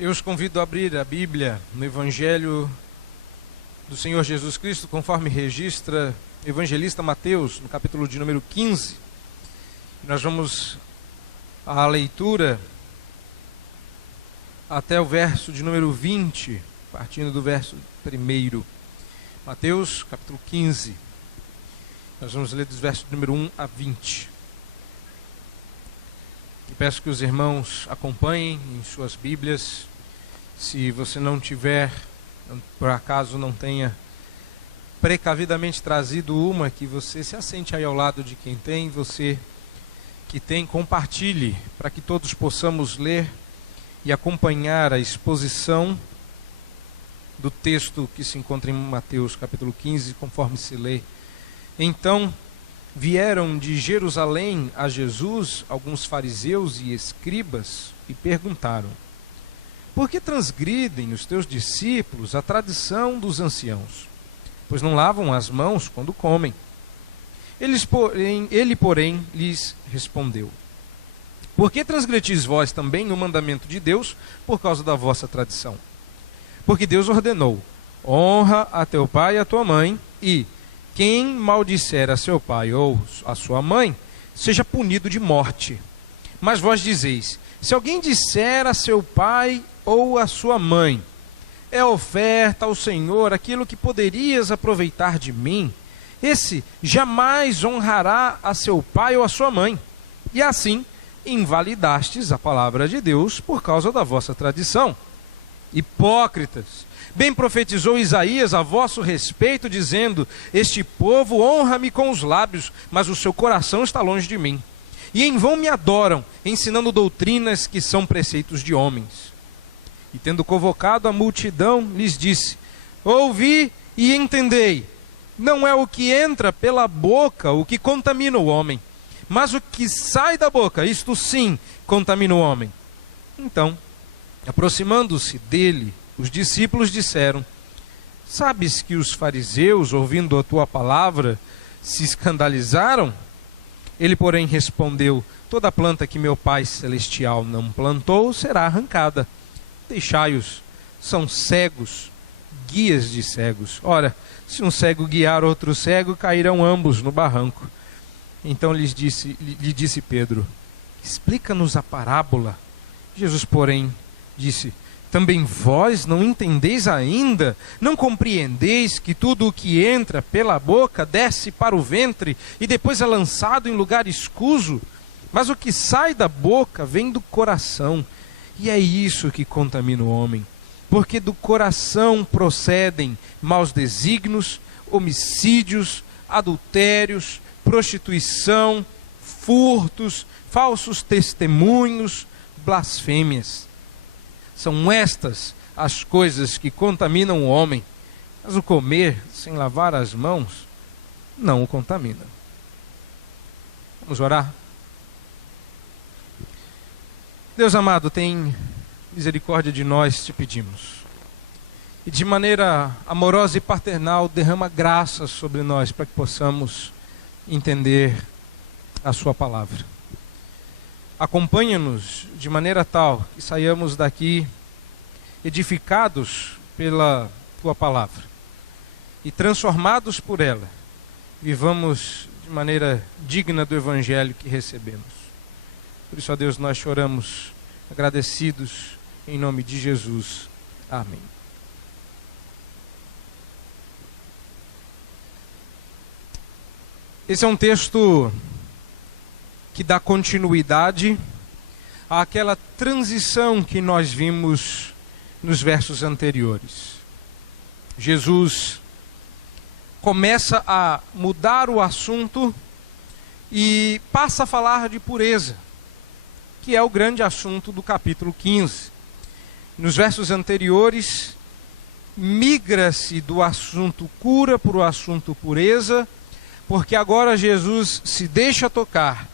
Eu os convido a abrir a Bíblia no Evangelho do Senhor Jesus Cristo, conforme registra o evangelista Mateus, no capítulo de número 15. Nós vamos à leitura até o verso de número 20, partindo do verso 1. Mateus, capítulo 15. Nós vamos ler dos versos de número 1 a 20. E peço que os irmãos acompanhem em suas Bíblias. Se você não tiver, por acaso não tenha precavidamente trazido uma, que você se assente aí ao lado de quem tem, você que tem, compartilhe, para que todos possamos ler e acompanhar a exposição do texto que se encontra em Mateus capítulo 15, conforme se lê. Então vieram de Jerusalém a Jesus alguns fariseus e escribas e perguntaram: por que transgridem os teus discípulos a tradição dos anciãos? Pois não lavam as mãos quando comem. Ele, porém, lhes respondeu: por que transgredis vós também o mandamento de Deus por causa da vossa tradição? Porque Deus ordenou: honra a teu pai e a tua mãe, e quem maldisser a seu pai ou a sua mãe, seja punido de morte. Mas vós dizeis: se alguém disser a seu pai ou a sua mãe, é oferta ao Senhor aquilo que poderias aproveitar de mim, esse jamais honrará a seu pai ou a sua mãe. E assim invalidastes a palavra de Deus por causa da vossa tradição. Hipócritas, bem profetizou Isaías a vosso respeito, dizendo: este povo honra-me com os lábios, mas o seu coração está longe de mim. E em vão me adoram, ensinando doutrinas que são preceitos de homens. E tendo convocado a multidão, lhes disse: ouvi e entendei. Não é o que entra pela boca o que contamina o homem, mas o que sai da boca, isto sim, contamina o homem. Então, aproximando-se dele, os discípulos disseram: sabes que os fariseus, ouvindo a tua palavra, se escandalizaram? Ele, porém, respondeu: toda planta que meu Pai Celestial não plantou será arrancada. Deixai-os, são cegos, guias de cegos. Ora, se um cego guiar outro cego, cairão ambos no barranco. Então lhe disse Pedro: explica-nos a parábola. Jesus, porém, disse: também vós não entendeis ainda? Não compreendeis que tudo o que entra pela boca desce para o ventre e depois é lançado em lugar escuso? Mas o que sai da boca vem do coração, e é isso que contamina o homem. Porque do coração procedem maus desígnios, homicídios, adultérios, prostituição, furtos, falsos testemunhos, blasfêmias. São estas as coisas que contaminam o homem, mas o comer sem lavar as mãos não o contamina. Vamos orar? Deus amado, tem misericórdia de nós, te pedimos. E de maneira amorosa e paternal, derrama graça sobre nós para que possamos entender a sua palavra. Acompanha-nos de maneira tal que saiamos daqui edificados pela tua palavra e transformados por ela, vivamos de maneira digna do evangelho que recebemos. Por isso, ó Deus, nós choramos agradecidos em nome de Jesus. Amém. Esse é um texto que dá continuidade àquela transição que nós vimos nos versos anteriores. Jesus começa a mudar o assunto e passa a falar de pureza, que é o grande assunto do capítulo 15. Nos versos anteriores, migra-se do assunto cura para o assunto pureza, porque agora Jesus se deixa tocar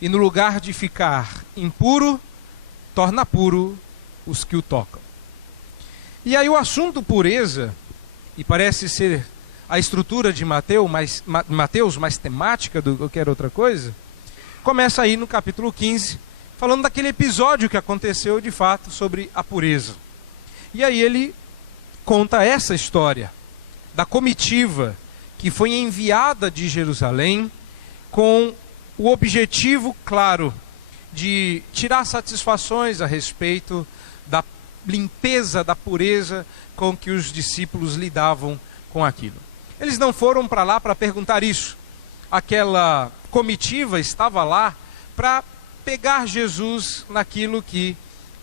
e, no lugar de ficar impuro, torna puro os que o tocam. E aí o assunto pureza, e parece ser a estrutura de Mateus mais temática do que qualquer outra coisa, começa aí no capítulo 15, falando daquele episódio que aconteceu de fato sobre a pureza. E aí ele conta essa história da comitiva que foi enviada de Jerusalém com o objetivo claro de tirar satisfações a respeito da limpeza, da pureza com que os discípulos lidavam com aquilo. Eles não foram para lá para perguntar isso. Aquela comitiva estava lá para pegar Jesus naquilo que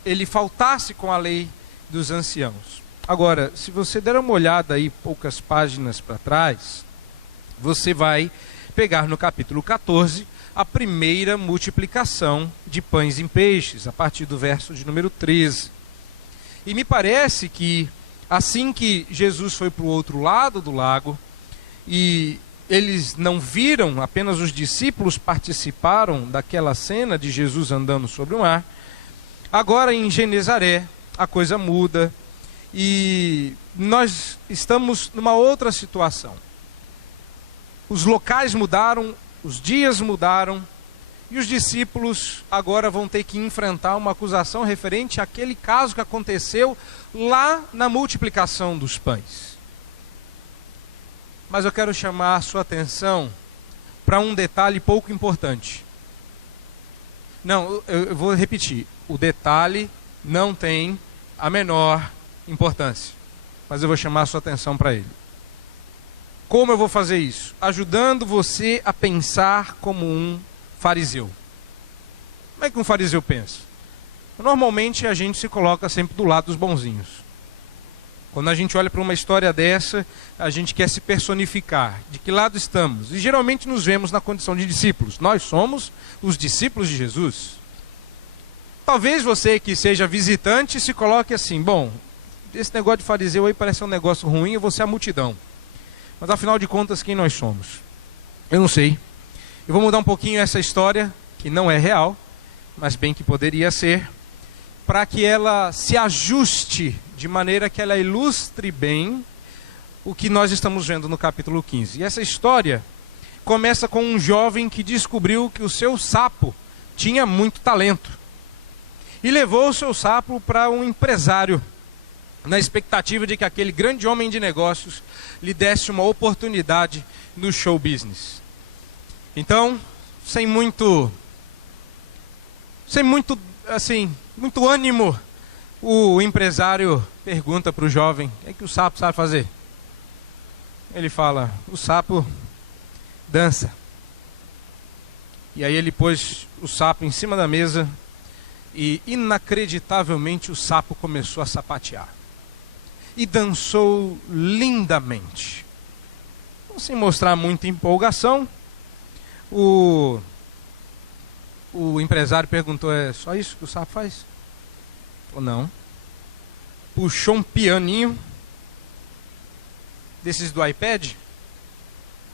ele faltasse com a lei dos anciãos. Agora, se você der uma olhada aí poucas páginas para trás, você vai pegar no capítulo 14 a primeira multiplicação de pães em peixes, a partir do verso de número 13. E me parece que assim que Jesus foi para o outro lado do lago, e eles não viram, apenas os discípulos participaram daquela cena de Jesus andando sobre o mar, agora em Genezaré a coisa muda e nós estamos numa outra situação. Os locais mudaram, os dias mudaram, e os discípulos agora vão ter que enfrentar uma acusação referente àquele caso que aconteceu lá na multiplicação dos pães. Mas eu quero chamar a sua atenção para um detalhe pouco importante. Não, eu vou repetir. O detalhe não tem a menor importância, mas eu vou chamar a sua atenção para ele. Como eu vou fazer isso? Ajudando você a pensar como um fariseu. Como é que um fariseu pensa? Normalmente a gente se coloca sempre do lado dos bonzinhos. Quando a gente olha para uma história dessa, a gente quer se personificar. De que lado estamos? E geralmente nos vemos na condição de discípulos. Nós somos os discípulos de Jesus. Talvez você que seja visitante se coloque assim: bom, esse negócio de fariseu aí parece um negócio ruim, eu vou ser a multidão. Mas afinal de contas, quem nós somos? Eu não sei. Eu vou mudar um pouquinho essa história, que não é real, mas bem que poderia ser, para que ela se ajuste de maneira que ela ilustre bem o que nós estamos vendo no capítulo 15. E essa história começa com um jovem que descobriu que o seu sapo tinha muito talento. E levou o seu sapo para um empresário, na expectativa de que aquele grande homem de negócios lhe desse uma oportunidade no show business. Então, sem muito ânimo, o empresário pergunta para o jovem: o que o sapo sabe fazer? Ele fala: o sapo dança. E aí ele pôs o sapo em cima da mesa e inacreditavelmente o sapo começou a sapatear. E dançou lindamente. Sem mostrar muita empolgação, o empresário perguntou: é só isso que o sapo faz? Ou não? Puxou um pianinho desses do iPad,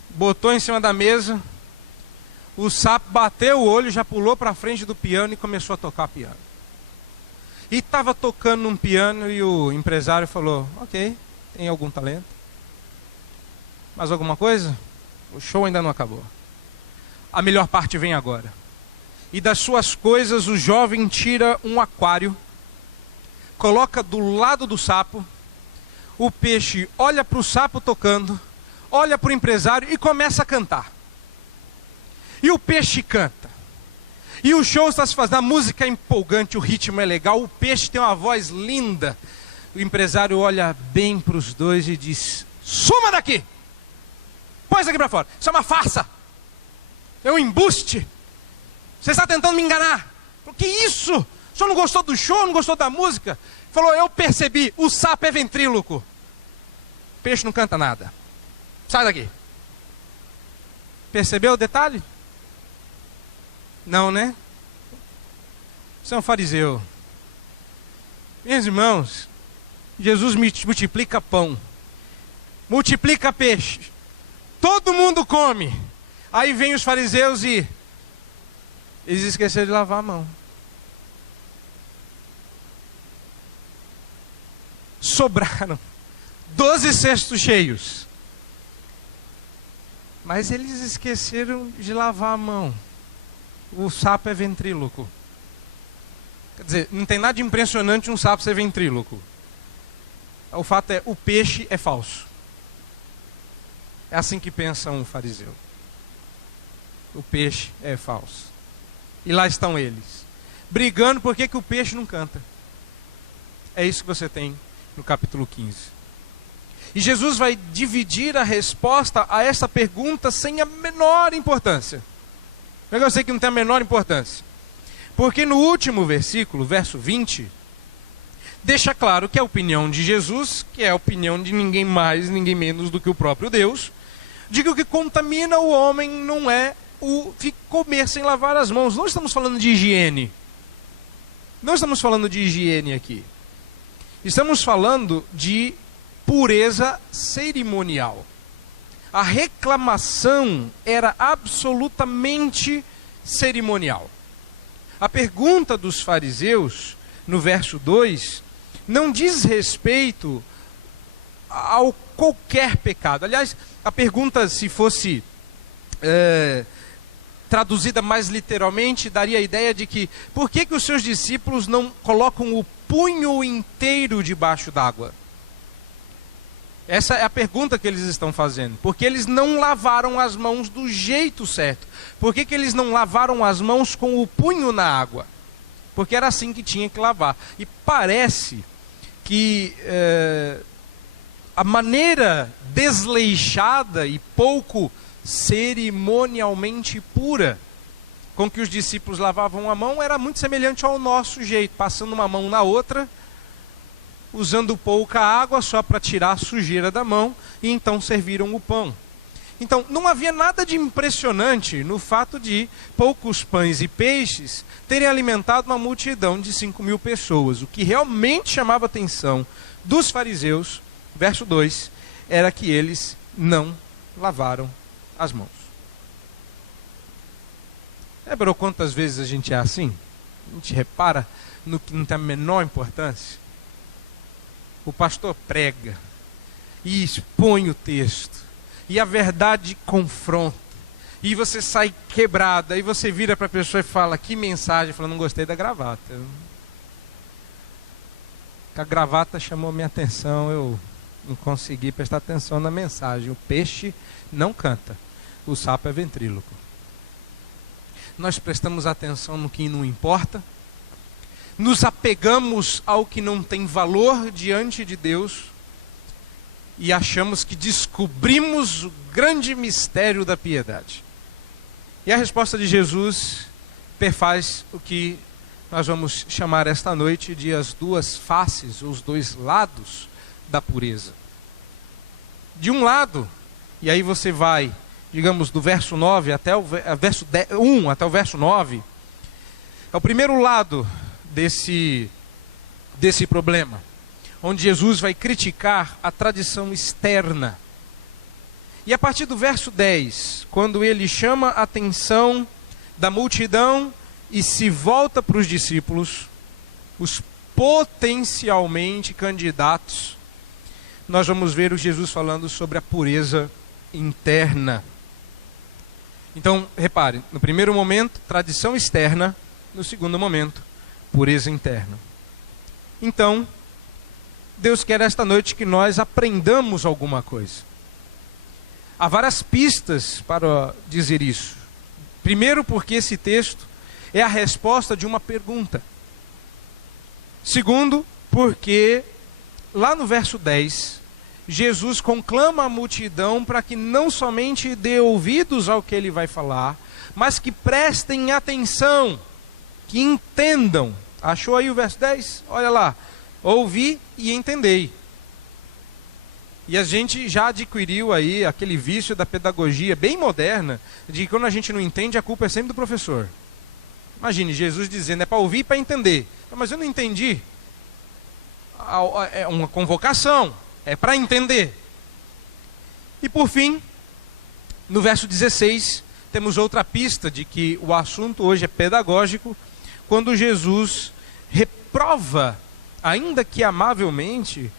botou em cima da mesa, o sapo bateu o olho, já pulou para frente do piano e começou a tocar piano. E estava tocando um piano e o empresário falou: ok, tem algum talento? Mais alguma coisa? O show ainda não acabou. A melhor parte vem agora. E das suas coisas o jovem tira um aquário, coloca do lado do sapo, o peixe olha para o sapo tocando, olha para o empresário e começa a cantar. E o peixe canta. E o show está se fazendo, a música é empolgante, o ritmo é legal, o peixe tem uma voz linda. O empresário olha bem para os dois e diz: suma daqui! Põe isso aqui para fora, isso é uma farsa, é um embuste, você está tentando me enganar. O que isso? O senhor não gostou do show, não gostou da música? Falou: eu percebi, o sapo é ventríloco, o peixe não canta nada, sai daqui. Percebeu o detalhe? Não, né? Você é um fariseu. Meus irmãos, Jesus multiplica pão, multiplica peixe, todo mundo come. Aí vem os fariseus e eles esqueceram de lavar a mão. Sobraram 12 cestos cheios, mas eles esqueceram de lavar a mão. O sapo é ventríloco. Quer dizer, não tem nada de impressionante um sapo ser ventríloco. O fato é, o peixe é falso. É assim que pensa um fariseu. O peixe é falso. E lá estão eles, brigando por que o peixe não canta. É isso que você tem no capítulo 15. E Jesus vai dividir a resposta a essa pergunta sem a menor importância. Eu sei que não tem a menor importância. Porque no último versículo, verso 20, deixa claro que a opinião de Jesus, que é a opinião de ninguém mais, ninguém menos do que o próprio Deus, de que o que contamina o homem não é o comer sem lavar as mãos. Não estamos falando de higiene. Não estamos falando de higiene aqui. Estamos falando de pureza cerimonial. A reclamação era absolutamente cerimonial. A pergunta dos fariseus, no verso 2, não diz respeito ao qualquer pecado. Aliás, a pergunta, se fosse traduzida mais literalmente, daria a ideia de que por que os seus discípulos não colocam o punho inteiro debaixo d'água? Essa é a pergunta que eles estão fazendo. Porque eles não lavaram as mãos do jeito certo. Por que eles não lavaram as mãos com o punho na água? Porque era assim que tinha que lavar. E parece que a maneira desleixada e pouco cerimonialmente pura com que os discípulos lavavam a mão era muito semelhante ao nosso jeito, passando uma mão na outra, usando pouca água só para tirar a sujeira da mão, e então serviram o pão. Então, não havia nada de impressionante no fato de poucos pães e peixes terem alimentado uma multidão de 5.000 pessoas. O que realmente chamava a atenção dos fariseus, verso 2, era que eles não lavaram as mãos. Lembrou quantas vezes a gente é assim? A gente repara no que não tem a menor importância. O pastor prega e expõe o texto, e a verdade confronta, e você sai quebrado, aí você vira para a pessoa e fala, que mensagem? Fala, não gostei da gravata. A gravata chamou minha atenção, eu não consegui prestar atenção na mensagem. O peixe não canta, o sapo é ventríloco. Nós prestamos atenção no que não importa, nos apegamos ao que não tem valor diante de Deus e achamos que descobrimos o grande mistério da piedade. E a resposta de Jesus perfaz o que nós vamos chamar esta noite de as duas faces, os dois lados da pureza. De um lado, e aí você vai, digamos, do verso 9 até o verso 1 até o verso 9, é o primeiro lado desse problema, onde Jesus vai criticar a tradição externa. E a partir do verso 10, quando ele chama a atenção da multidão e se volta para os discípulos, os potencialmente candidatos, nós vamos ver o Jesus falando sobre a pureza interna. Então, repare, no primeiro momento, tradição externa, no segundo momento, pureza interna. Então, Deus quer esta noite que nós aprendamos alguma coisa. Há várias pistas para dizer isso. Primeiro, porque esse texto é a resposta de uma pergunta. Segundo, porque lá no verso 10, Jesus conclama a multidão para que não somente dê ouvidos ao que ele vai falar, mas que prestem atenção, que entendam. Achou aí o verso 10? Olha lá. Ouvi e entendei. E a gente já adquiriu aí aquele vício da pedagogia bem moderna, de que quando a gente não entende, a culpa é sempre do professor. Imagine Jesus dizendo, é para ouvir e para entender. Mas eu não entendi. É uma convocação, é para entender. E por fim, no verso 16, temos outra pista de que o assunto hoje é pedagógico, quando Jesus reprova, ainda que amavelmente,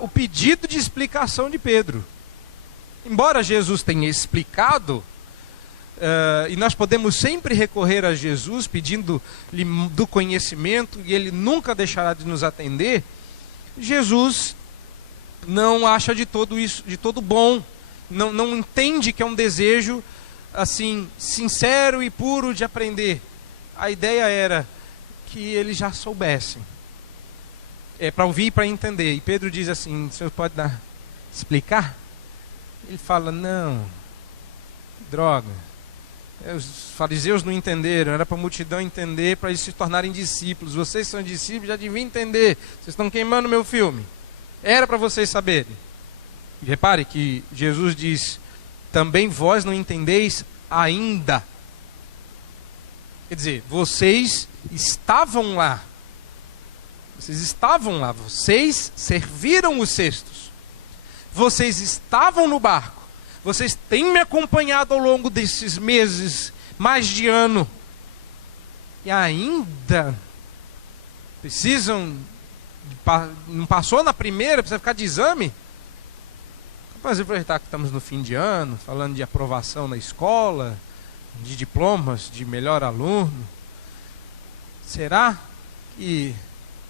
o pedido de explicação de Pedro. Embora Jesus tenha explicado, e nós podemos sempre recorrer a Jesus pedindo-lhe do conhecimento, e Ele nunca deixará de nos atender. Jesus não acha de todo isso, de todo bom, não entende que é um desejo assim sincero e puro de aprender. A ideia era que eles já soubessem, para ouvir e para entender. E Pedro diz assim: o senhor pode explicar? Ele fala: não, droga, os fariseus não entenderam, era para a multidão entender, para eles se tornarem discípulos. Vocês são discípulos, já deviam entender, vocês estão queimando meu filme, era para vocês saberem. E repare que Jesus diz: também vós não entendeis ainda. Quer dizer, vocês estavam lá, vocês serviram os cestos, vocês estavam no barco, vocês têm me acompanhado ao longo desses meses, mais de ano, e ainda precisam, não passou na primeira, precisa ficar de exame? Vamos aproveitar que estamos no fim de ano, falando de aprovação na escola, de diplomas, de melhor aluno. Será que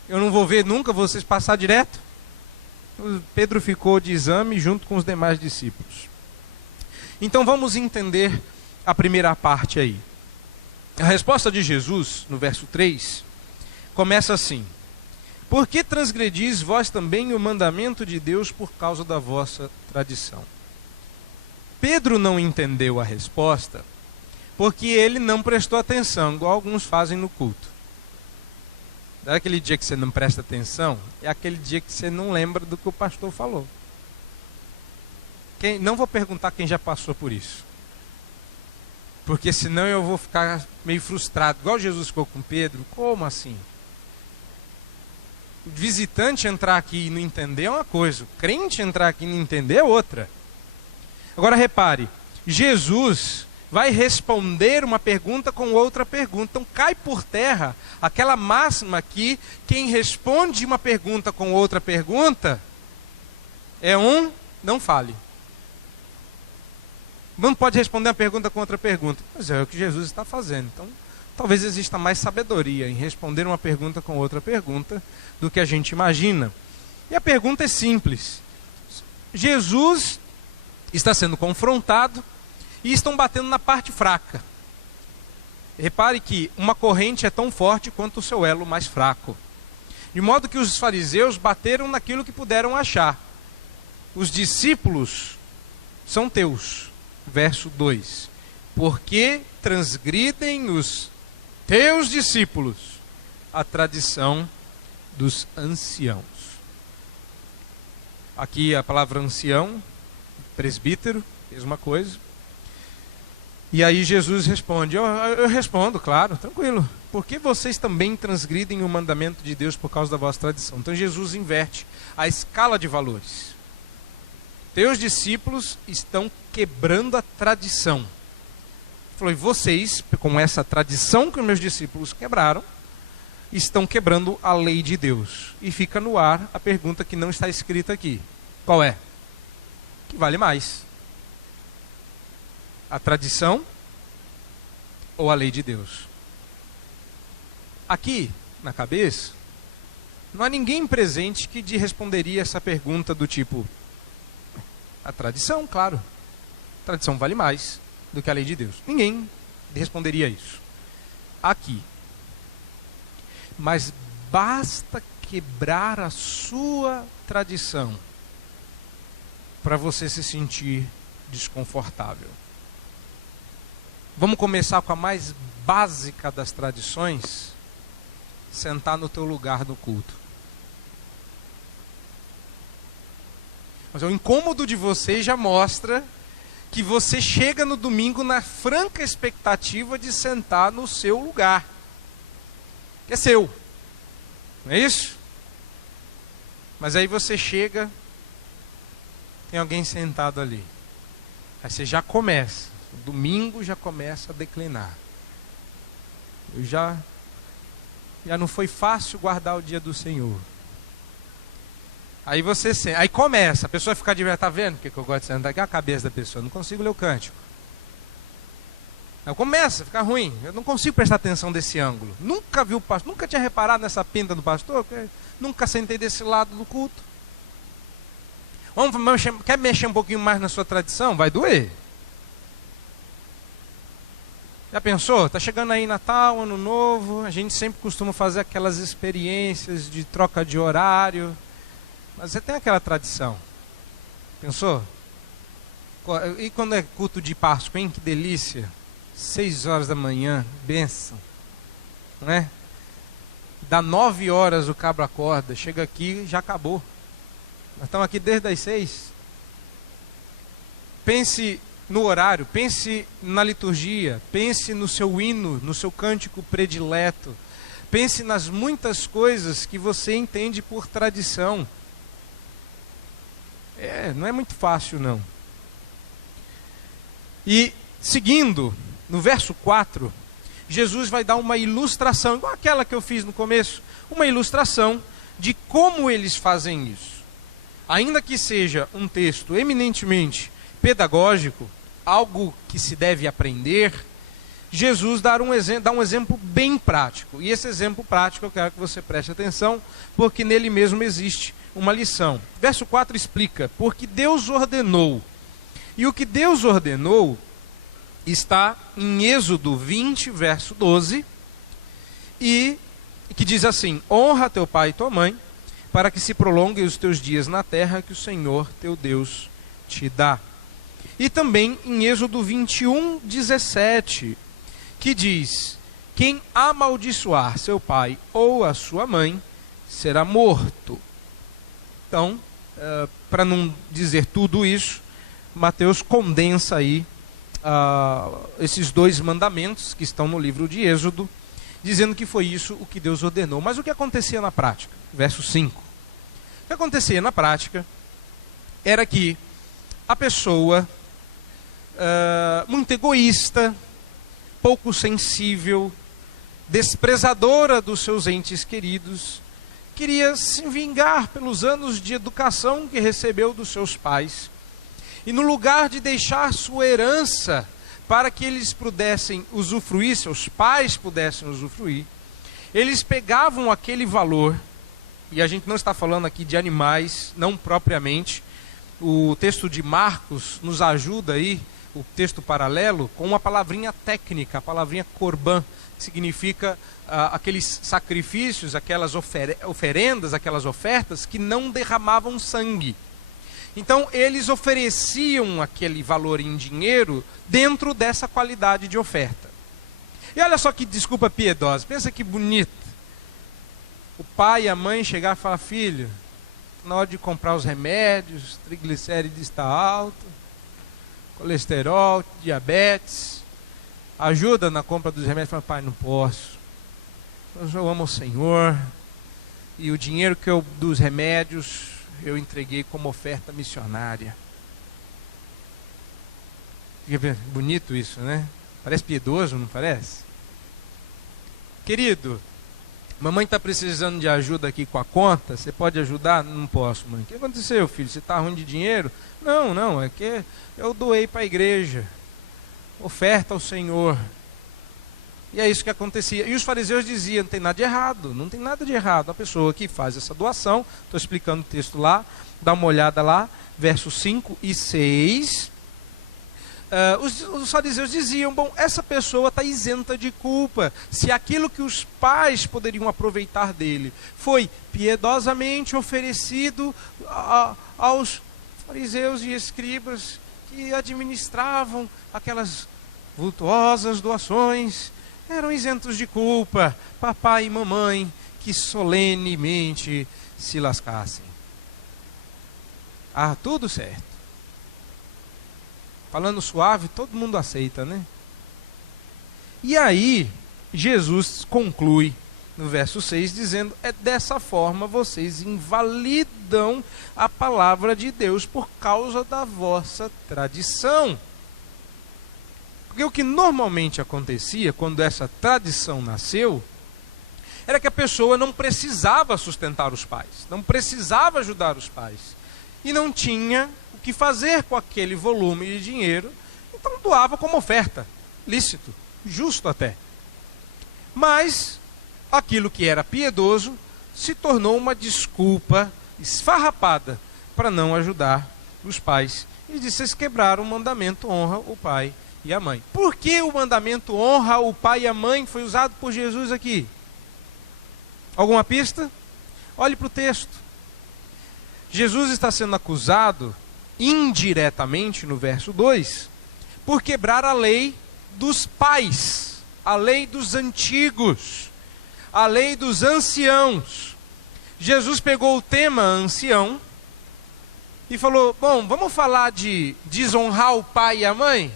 eu não vou ver nunca vocês passar direto? Pedro ficou de exame junto com os demais discípulos. Então vamos entender a primeira parte aí. A resposta de Jesus, no verso 3, começa assim: por que transgredis vós também o mandamento de Deus por causa da vossa tradição? Pedro não entendeu a resposta porque ele não prestou atenção, igual alguns fazem no culto. Não é aquele dia que você não presta atenção, é aquele dia que você não lembra do que o pastor falou. Não vou perguntar quem já passou por isso, porque senão eu vou ficar meio frustrado, igual Jesus ficou com Pedro. Como assim? O visitante entrar aqui e não entender é uma coisa, o crente entrar aqui e não entender é outra. Agora repare, Jesus vai responder uma pergunta com outra pergunta. Então cai por terra aquela máxima que quem responde uma pergunta com outra pergunta é não fale. Não pode responder uma pergunta com outra pergunta. Mas é o que Jesus está fazendo. Então talvez exista mais sabedoria em responder uma pergunta com outra pergunta do que a gente imagina. E a pergunta é simples. Jesus está sendo confrontado e estão batendo na parte fraca. Repare que uma corrente é tão forte quanto o seu elo mais fraco. De modo que os fariseus bateram naquilo que puderam achar. Os discípulos são teus. Verso 2. Porque transgridem os teus discípulos a tradição dos anciãos. Aqui a palavra ancião, presbítero, mesma coisa. E aí Jesus responde, eu respondo, claro, tranquilo. Porque vocês também transgridem o mandamento de Deus por causa da vossa tradição. Então Jesus inverte a escala de valores. Teus discípulos estão quebrando a tradição. Ele falou, e vocês, com essa tradição que os meus discípulos quebraram, estão quebrando a lei de Deus. E fica no ar a pergunta que não está escrita aqui. Qual é? Que vale mais? A tradição ou a lei de Deus? Aqui, na cabeça, não há ninguém presente que responderia essa pergunta do tipo, a tradição, claro. A tradição vale mais do que a lei de Deus. Ninguém responderia isso. Aqui. Mas basta quebrar a sua tradição para você se sentir desconfortável. Vamos começar com a mais básica das tradições, sentar no teu lugar no culto. Mas o incômodo de você já mostra que você chega no domingo na franca expectativa de sentar no seu lugar, que é seu, não é isso? Mas aí você chega, tem alguém sentado ali, aí você já começa, o domingo já começa a declinar. Já não foi fácil guardar o dia do Senhor. Aí você senta, aí começa, a pessoa fica de ver, tá vendo o que eu gosto de sentar aqui? A cabeça da pessoa, não consigo ler o cântico. Aí começa a ficar ruim. Eu não consigo prestar atenção desse ângulo. Nunca vi o pastor, nunca tinha reparado nessa pinta do pastor, nunca sentei desse lado do culto. Quer mexer um pouquinho mais na sua tradição? Vai doer. Já pensou? Está chegando aí Natal, Ano Novo, a gente sempre costuma fazer aquelas experiências de troca de horário. Mas você tem aquela tradição. Pensou? E quando é culto de Páscoa, hein? Que delícia. 6 horas da manhã, bênção. Não é? Dá 9 horas o cabra acorda, chega aqui já acabou. Nós estamos aqui desde as 6. Pense no horário, pense na liturgia, pense no seu hino, no seu cântico predileto. Pense nas muitas coisas que você entende por tradição. Não é muito fácil, não. E, seguindo, no verso 4, Jesus vai dar uma ilustração, igual aquela que eu fiz no começo, uma ilustração de como eles fazem isso. Ainda que seja um texto eminentemente pedagógico, algo que se deve aprender, Jesus dá um exemplo bem prático. E esse exemplo prático eu quero que você preste atenção, porque nele mesmo existe uma lição. Verso 4 explica, porque Deus ordenou. E o que Deus ordenou está em Êxodo 20, verso 12, e que diz assim: honra teu pai e tua mãe, para que se prolonguem os teus dias na terra que o Senhor teu Deus te dá. E também em Êxodo 21, 17, que diz: quem amaldiçoar seu pai ou a sua mãe será morto. Então, para não dizer tudo isso, Mateus condensa aí esses 2 mandamentos que estão no livro de Êxodo, dizendo que foi isso o que Deus ordenou. Mas o que acontecia na prática? Verso 5. O que acontecia na prática era que a pessoa, muito egoísta, pouco sensível, desprezadora dos seus entes queridos, queria se vingar pelos anos de educação que recebeu dos seus pais. E no lugar de deixar sua herança para que eles pudessem usufruir, seus pais pudessem usufruir, eles pegavam aquele valor, e a gente não está falando aqui de animais, não propriamente. O texto de Marcos nos ajuda aí, o texto paralelo, com uma palavrinha técnica, a palavrinha corban, que significa aqueles sacrifícios, aquelas oferendas, aquelas ofertas que não derramavam sangue. Então, eles ofereciam aquele valor em dinheiro dentro dessa qualidade de oferta. E olha só que desculpa piedosa, pensa que bonito. O pai e a mãe chegar e falar: filho, na hora de comprar os remédios, triglicérides está alto, colesterol, diabetes, ajuda na compra dos remédios. Fala: pai, não posso. Eu amo o Senhor, e o dinheiro que dos remédios eu entreguei como oferta missionária. Fica bonito isso, né? Parece piedoso, não parece? Querido, mamãe está precisando de ajuda aqui com a conta, você pode ajudar? Não posso, mãe. O que aconteceu, filho? Você está ruim de dinheiro? Não, é que eu doei para a igreja. Oferta ao Senhor. E é isso que acontecia. E os fariseus diziam: não tem nada de errado, não tem nada de errado. A pessoa que faz essa doação, estou explicando o texto lá, dá uma olhada lá, versos 5 e 6. Os fariseus diziam: bom, essa pessoa está isenta de culpa. Se aquilo que os pais poderiam aproveitar dele foi piedosamente oferecido aos fariseus e escribas que administravam aquelas vultuosas doações, eram isentos de culpa, papai e mamãe que solenemente se lascassem. Tudo certo. Falando suave, todo mundo aceita, né? E aí, Jesus conclui no verso 6, dizendo: é dessa forma vocês invalidam a palavra de Deus por causa da vossa tradição. Porque o que normalmente acontecia quando essa tradição nasceu, era que a pessoa não precisava sustentar os pais, não precisava ajudar os pais, e não tinha o que fazer com aquele volume de dinheiro, então doava como oferta. lícito, justo até. Mas aquilo que era piedoso se tornou uma desculpa esfarrapada para não ajudar os pais. E disse: vocês quebraram o mandamento, honra o pai e a mãe. Por que o mandamento honra o pai e a mãe foi usado por Jesus aqui? Alguma pista? Olhe para o texto. Jesus está sendo acusado indiretamente no verso 2 por quebrar a lei dos pais, a lei dos antigos, a lei dos anciãos. Jesus pegou o tema ancião e falou: bom, vamos falar de desonrar o pai e a mãe?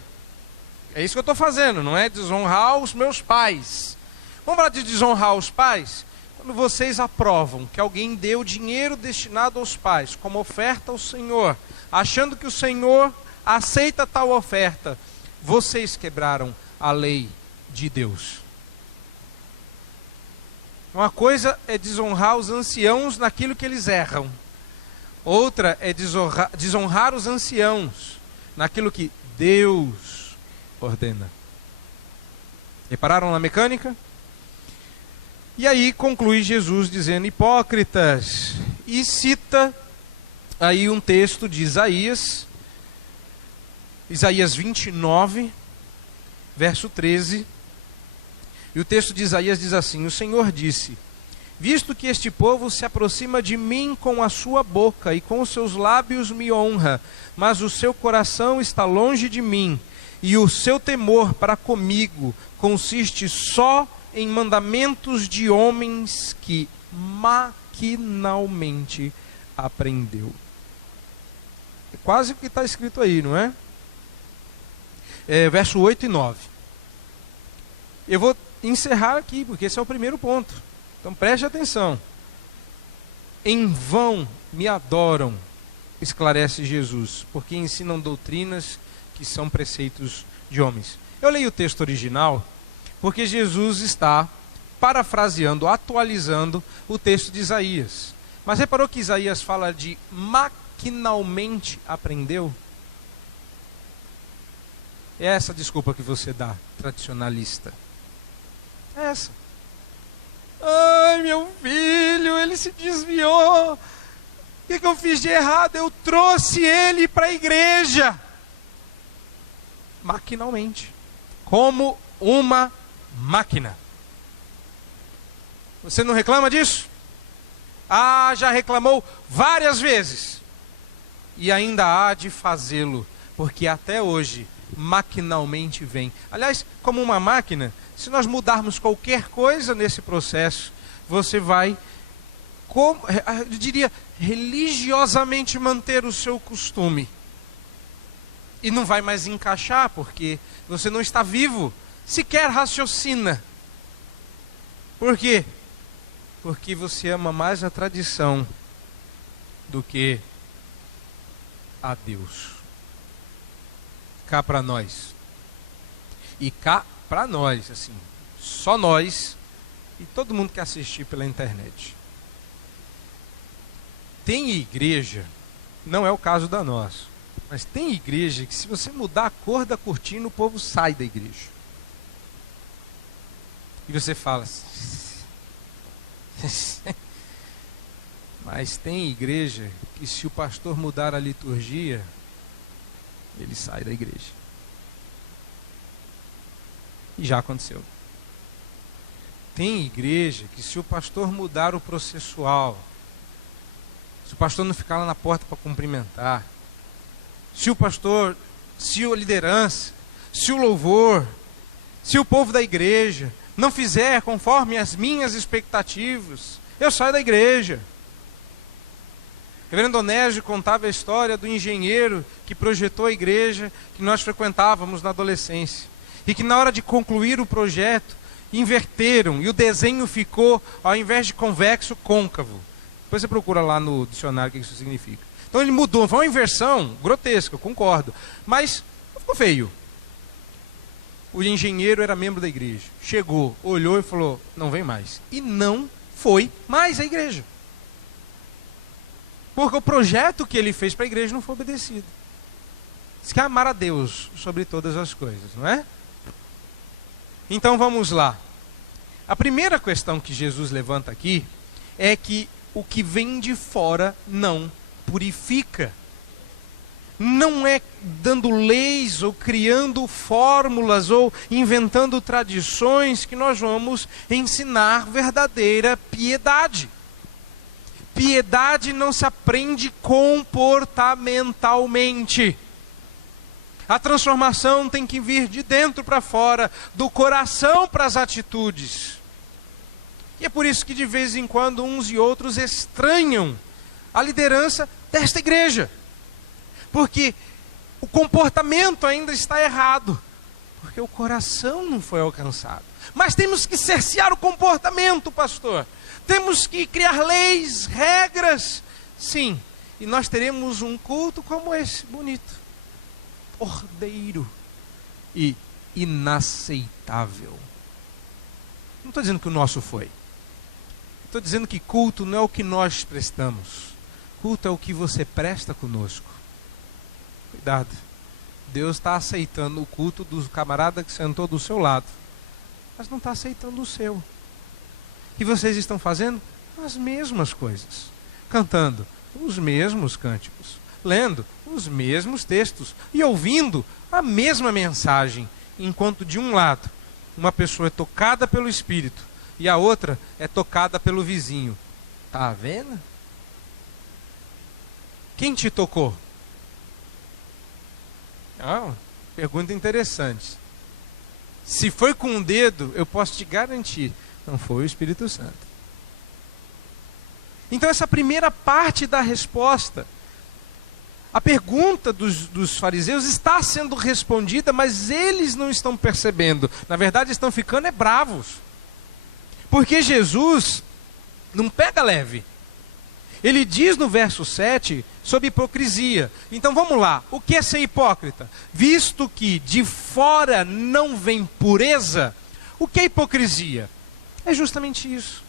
É isso que eu estou fazendo, não é desonrar os meus pais. Vamos falar de desonrar os pais? Quando vocês aprovam que alguém deu dinheiro destinado aos pais como oferta ao Senhor, achando que o Senhor aceita tal oferta, vocês quebraram a lei de Deus. Uma coisa é desonrar os anciãos naquilo que eles erram. Outra é desonrar os anciãos naquilo que Deus ordena. Repararam na mecânica? E aí conclui Jesus dizendo: hipócritas, e cita aí um texto de Isaías 29, verso 13. E o texto de Isaías diz assim: o Senhor disse: visto que este povo se aproxima de mim com a sua boca e com os seus lábios me honra, mas o seu coração está longe de mim, e o seu temor para comigo consiste só em mandamentos de homens que maquinalmente aprendeu. É quase o que está escrito aí, não é? Verso 8 e 9. Eu vou encerrar aqui, porque esse é o primeiro ponto. Então preste atenção. Em vão me adoram, esclarece Jesus, porque ensinam doutrinas que são preceitos de homens. Eu leio o texto original porque Jesus está parafraseando, atualizando o texto de Isaías. Mas reparou que Isaías fala de maquinalmente aprendeu? É essa desculpa que você dá, tradicionalista. É essa. Ai, meu filho, ele se desviou. O que eu fiz de errado? Eu trouxe ele para a igreja. Maquinalmente. Como uma máquina. Você não reclama disso? Ah, já reclamou várias vezes. E ainda há de fazê-lo, porque até hoje maquinalmente vem. Aliás, como uma máquina, se nós mudarmos qualquer coisa nesse processo, você vai, eu diria, religiosamente manter o seu costume. E não vai mais encaixar, porque você não está vivo, sequer raciocina. Por quê? Porque você ama mais a tradição do que a Deus. Cá para nós. E cá para nós, assim, só nós e todo mundo que assistir pela internet. Tem igreja, não é o caso da nossa, mas tem igreja que se você mudar a cor da cortina, o povo sai da igreja. E você fala mas tem igreja que se o pastor mudar a liturgia, ele sai da igreja. E já aconteceu. Tem igreja que se o pastor mudar o processual, se o pastor não ficar lá na porta para cumprimentar, se a liderança, se o louvor, se o povo da igreja não fizer conforme as minhas expectativas, eu saio da igreja. Reverendo Onésio contava a história do engenheiro que projetou a igreja que nós frequentávamos na adolescência. E que na hora de concluir o projeto, inverteram. E o desenho ficou, ao invés de convexo, côncavo. Depois você procura lá no dicionário o que isso significa. Então ele mudou, foi uma inversão grotesca, eu concordo. Mas ficou feio. O engenheiro era membro da igreja. Chegou, olhou e falou, não vem mais. E não foi mais à igreja. Porque o projeto que ele fez para a igreja não foi obedecido. Diz que é amar a Deus sobre todas as coisas, não é? Então vamos lá. A primeira questão que Jesus levanta aqui é que o que vem de fora não purifica. Não é dando leis ou criando fórmulas ou inventando tradições que nós vamos ensinar verdadeira piedade. Piedade não se aprende comportamentalmente. A transformação tem que vir de dentro para fora, do coração para as atitudes. E é por isso que de vez em quando uns e outros estranham a liderança desta igreja. Porque o comportamento ainda está errado. Porque o coração não foi alcançado. Mas temos que cercear o comportamento, pastor. Temos que criar leis, regras. Sim, e nós teremos um culto como esse, bonito, ordeiro e inaceitável. Não estou dizendo que o nosso foi. Estou dizendo que culto não é o que nós prestamos. Culto é o que você presta conosco. Cuidado. Deus está aceitando o culto do camarada que sentou do seu lado, mas não está aceitando o seu. E vocês estão fazendo as mesmas coisas. Cantando os mesmos cânticos. Lendo os mesmos textos. E ouvindo a mesma mensagem. Enquanto de um lado, uma pessoa é tocada pelo Espírito e a outra é tocada pelo vizinho. Está vendo? Quem te tocou? Pergunta interessante. Se foi com um dedo, eu posso te garantir, não foi o Espírito Santo. Então essa primeira parte da resposta, a pergunta dos fariseus está sendo respondida, mas eles não estão percebendo. Na verdade estão ficando bravos. Porque Jesus não pega leve. Ele diz no verso 7 sobre hipocrisia. Então vamos lá, o que é ser hipócrita? Visto que de fora não vem pureza, o que é hipocrisia? É justamente isso.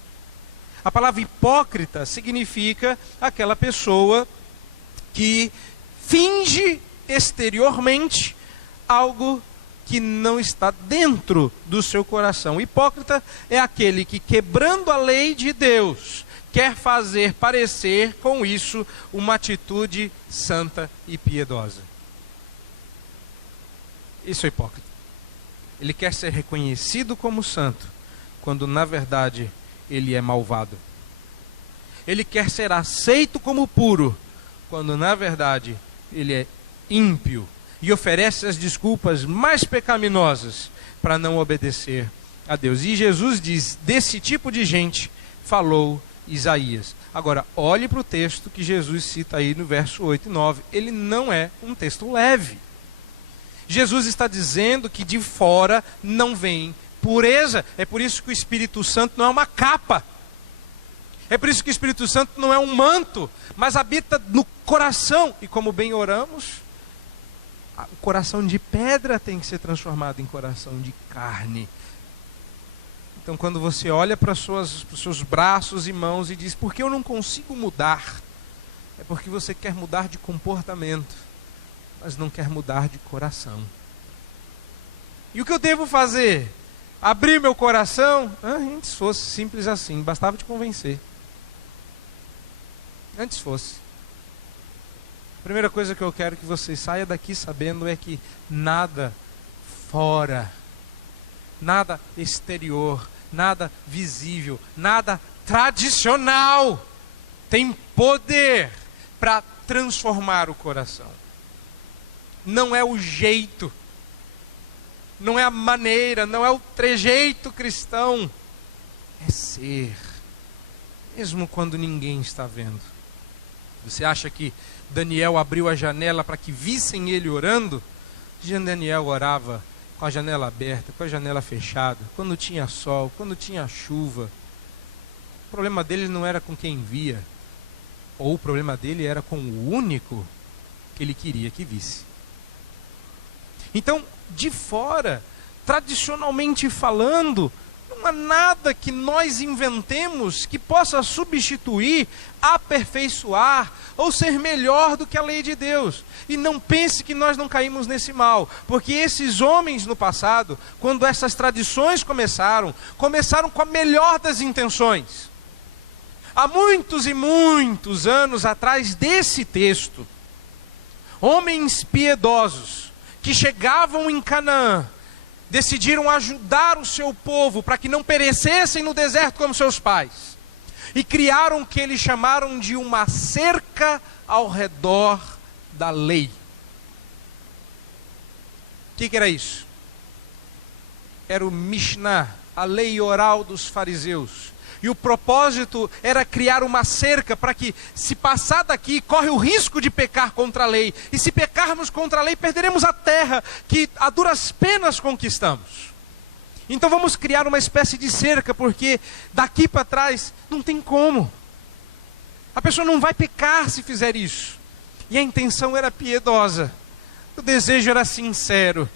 A palavra hipócrita significa aquela pessoa que finge exteriormente algo que não está dentro do seu coração. O hipócrita é aquele que, quebrando a lei de Deus, quer fazer parecer com isso uma atitude santa e piedosa. Isso é hipócrita. Ele quer ser reconhecido como santo, quando na verdade ele é malvado. Ele quer ser aceito como puro, quando na verdade ele é ímpio. E oferece as desculpas mais pecaminosas para não obedecer a Deus. E Jesus diz, desse tipo de gente falou Isaías. Agora, olhe para o texto que Jesus cita aí no verso 8 e 9. Ele não é um texto leve. Jesus está dizendo que de fora não vem pureza. É por isso que o Espírito Santo não é uma capa. É por isso que o Espírito Santo não é um manto, mas habita no coração. E como bem oramos, o coração de pedra tem que ser transformado em coração de carne. Então quando você olha para os seus braços e mãos e diz, por que eu não consigo mudar? É porque você quer mudar de comportamento, mas não quer mudar de coração. E o que eu devo fazer? Abrir meu coração? Antes fosse simples assim, bastava te convencer. Antes fosse. A primeira coisa que eu quero que você saia daqui sabendo é que nada fora, nada exterior, nada visível, nada tradicional tem poder para transformar o coração. Não é o jeito, não é a maneira, não é o trejeito cristão, é ser, mesmo quando ninguém está vendo. Você acha que Daniel abriu a janela para que vissem ele orando? Daniel orava com a janela aberta, com a janela fechada, quando tinha sol, quando tinha chuva. O problema dele não era com quem via, ou o problema dele era com o único que ele queria que visse. Então, de fora, tradicionalmente falando, não há nada que nós inventemos que possa substituir, aperfeiçoar ou ser melhor do que a lei de Deus. E não pense que nós não caímos nesse mal, porque esses homens no passado, quando essas tradições começaram com a melhor das intenções. Há muitos e muitos anos atrás desse texto, homens piedosos que chegavam em Canaã, decidiram ajudar o seu povo para que não perecessem no deserto como seus pais. E criaram o que eles chamaram de uma cerca ao redor da lei. O que era isso? Era o Mishnah, a lei oral dos fariseus. E o propósito era criar uma cerca para que, se passar daqui, corre o risco de pecar contra a lei. E se pecarmos contra a lei, perderemos a terra que a duras penas conquistamos. Então vamos criar uma espécie de cerca, porque daqui para trás não tem como. A pessoa não vai pecar se fizer isso. E a intenção era piedosa. O desejo era sincero.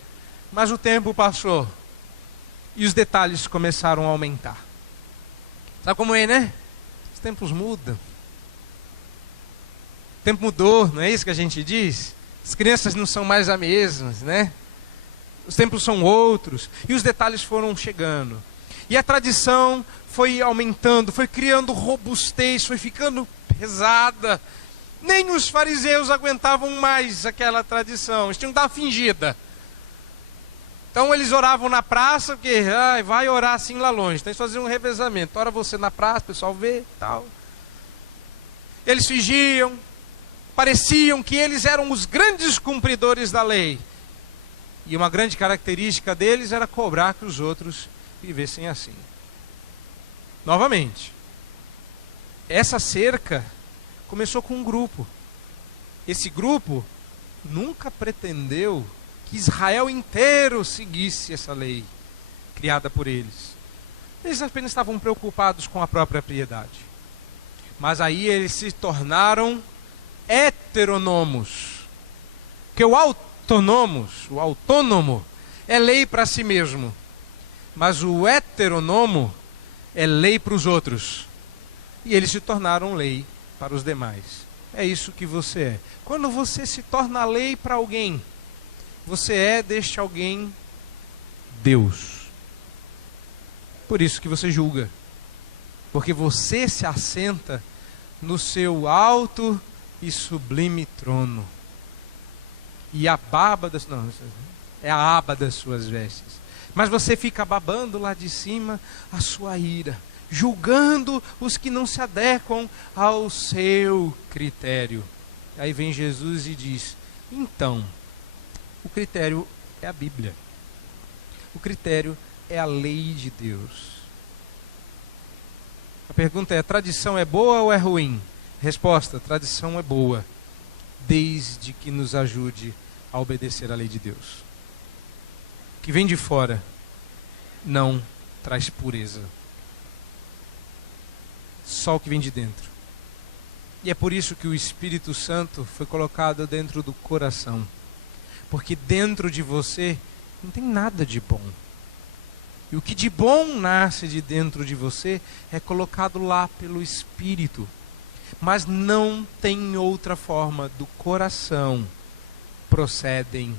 Mas o tempo passou. E os detalhes começaram a aumentar. Sabe como é, né? Os tempos mudam. O tempo mudou, não é isso que a gente diz? As crianças não são mais as mesmas, né? Os tempos são outros. E os detalhes foram chegando. E a tradição foi aumentando, foi criando robustez, foi ficando pesada. Nem os fariseus aguentavam mais aquela tradição. Eles tinham que dar uma fingida. Então eles oravam na praça, porque vai orar assim lá longe. Então eles faziam um revezamento. Ora você na praça, o pessoal vê e tal. Eles fingiam, pareciam que eles eram os grandes cumpridores da lei. E uma grande característica deles era cobrar que os outros vivessem assim. Novamente, essa cerca começou com um grupo. Esse grupo nunca pretendeu que Israel inteiro seguisse essa lei criada por eles. Eles apenas estavam preocupados com a própria piedade. Mas aí eles se tornaram heteronomos. Porque o autônomo, é lei para si mesmo. Mas o heteronomo é lei para os outros. E eles se tornaram lei para os demais. É isso que você é. Quando você se torna lei para alguém, você é deste alguém Deus. Por isso que você julga. Porque você se assenta no seu alto e sublime trono. E a baba das... Não, é a aba das suas vestes. Mas você fica babando lá de cima a sua ira, julgando os que não se adequam ao seu critério. Aí vem Jesus e diz: então, o critério é a Bíblia. O critério é a lei de Deus. A pergunta é: a tradição é boa ou é ruim? Resposta: a tradição é boa, desde que nos ajude a obedecer à lei de Deus. O que vem de fora não traz pureza. Só o que vem de dentro. E é por isso que o Espírito Santo foi colocado dentro do coração. Porque dentro de você não tem nada de bom. E o que de bom nasce de dentro de você é colocado lá pelo Espírito. Mas não tem outra forma. Do coração procedem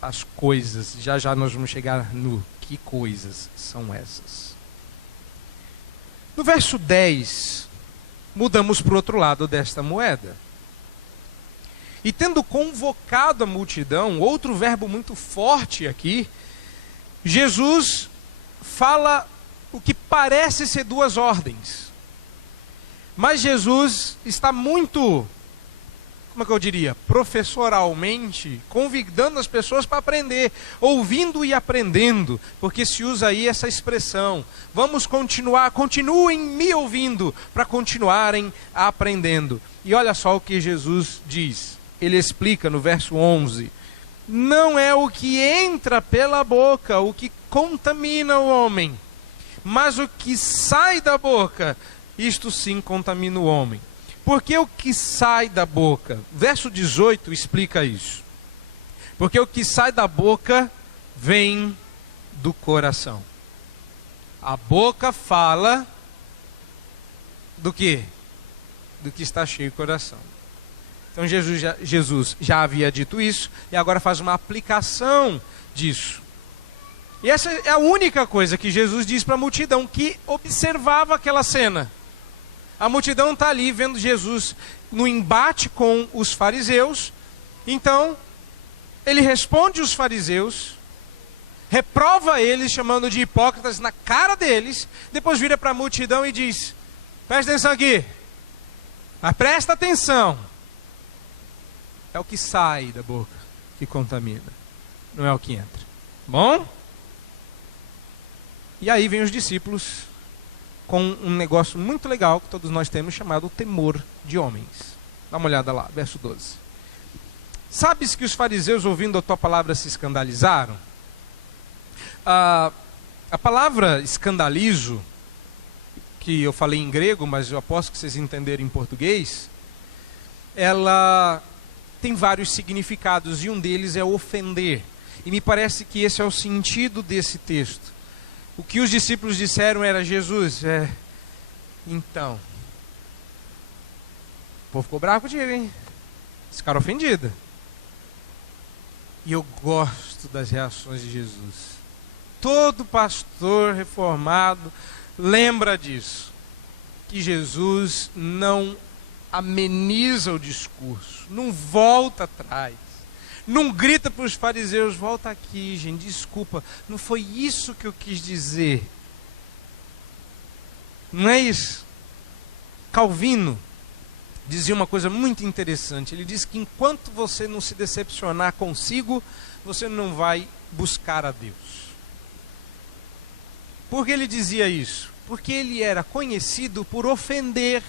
as coisas. Já já nós vamos chegar no que coisas são essas. No verso 10, mudamos para o outro lado desta moeda. E tendo convocado a multidão, outro verbo muito forte aqui, Jesus fala o que parece ser duas ordens. Mas Jesus está muito, como é que eu diria, professoralmente, convidando as pessoas para aprender, ouvindo e aprendendo, porque se usa aí essa expressão: vamos continuar, continuem me ouvindo, para continuarem aprendendo. E olha só o que Jesus diz. Ele explica no verso 11: não é o que entra pela boca o que contamina o homem, mas o que sai da boca, isto sim contamina o homem. Porque o que sai da boca, verso 18 explica isso. Porque o que sai da boca vem do coração. A boca fala do quê? Do que está cheio o coração. Então Jesus já havia dito isso e agora faz uma aplicação disso. E essa é a única coisa que Jesus diz para a multidão que observava aquela cena. A multidão está ali vendo Jesus no embate com os fariseus. Então, ele responde os fariseus, reprova eles, chamando de hipócritas na cara deles, depois vira para a multidão e diz: presta atenção aqui, mas presta atenção. É o que sai da boca que contamina, não é o que entra. Bom? E aí vem os discípulos com um negócio muito legal que todos nós temos, chamado o temor de homens. Dá uma olhada lá, verso 12. Sabes que os fariseus, ouvindo a tua palavra, se escandalizaram? A palavra escandalizo, que eu falei em grego, mas eu aposto que vocês entenderam em português, ela tem vários significados e um deles é ofender. E me parece que esse é o sentido desse texto. O que os discípulos disseram era: Jesus, então, o povo ficou bravo contigo, hein? Esse cara ofendido. E eu gosto das reações de Jesus. Todo pastor reformado lembra disso. Que Jesus não ameniza o discurso, não volta atrás. Não grita para os fariseus: volta aqui, gente, desculpa, não foi isso que eu quis dizer. Não é isso. Calvino dizia uma coisa muito interessante. Ele diz que enquanto você não se decepcionar consigo, você não vai buscar a Deus. Por que ele dizia isso? Porque ele era conhecido por ofender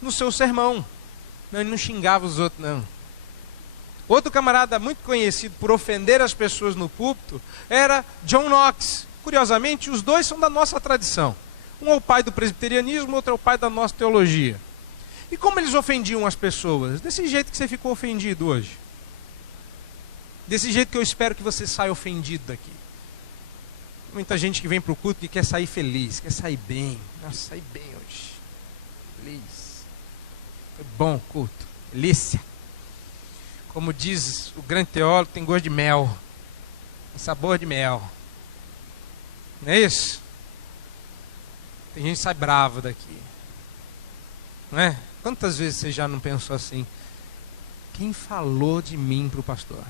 no seu sermão. Não, ele não xingava os outros, não. Outro camarada muito conhecido por ofender as pessoas no púlpito era John Knox. Curiosamente, os dois são da nossa tradição. Um é o pai do presbiterianismo, o outro é o pai da nossa teologia. E como eles ofendiam as pessoas? Desse jeito que você ficou ofendido hoje. Desse jeito que eu espero que você saia ofendido daqui. Muita gente que vem para o culto que quer sair feliz, quer sair bem. Nossa, sair bem hoje. Feliz. Foi bom o culto. Delícia. Como diz o grande teólogo, tem gosto de mel. Tem sabor de mel. Não é isso? Tem gente que sai bravo daqui. Não é? Quantas vezes você já não pensou assim? Quem falou de mim para o pastor?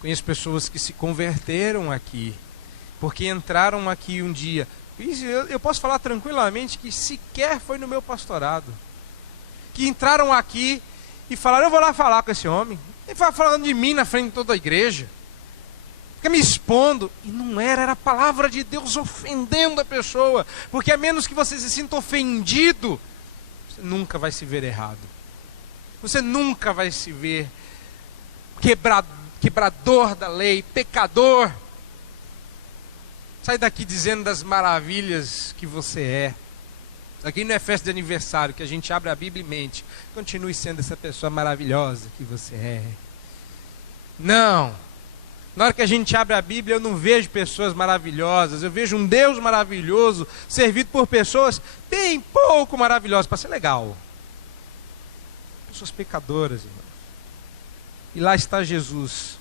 Conheço pessoas que se converteram aqui, porque entraram aqui um dia. Eu posso falar tranquilamente que sequer foi no meu pastorado. Que entraram aqui e falaram: eu vou lá falar com esse homem. Ele vai falando de mim na frente de toda a igreja. Fica me expondo. E não era a palavra de Deus ofendendo a pessoa. Porque a menos que você se sinta ofendido, você nunca vai se ver errado. Você nunca vai se ver quebrador da lei, pecador. Sai daqui dizendo das maravilhas que você é. Aqui não é festa de aniversário que a gente abre a Bíblia e mente. Continue sendo essa pessoa maravilhosa que você é. Não. Na hora que a gente abre a Bíblia, eu não vejo pessoas maravilhosas. Eu vejo um Deus maravilhoso servido por pessoas bem pouco maravilhosas, para ser legal. Pessoas pecadoras, irmãos. E lá está Jesus,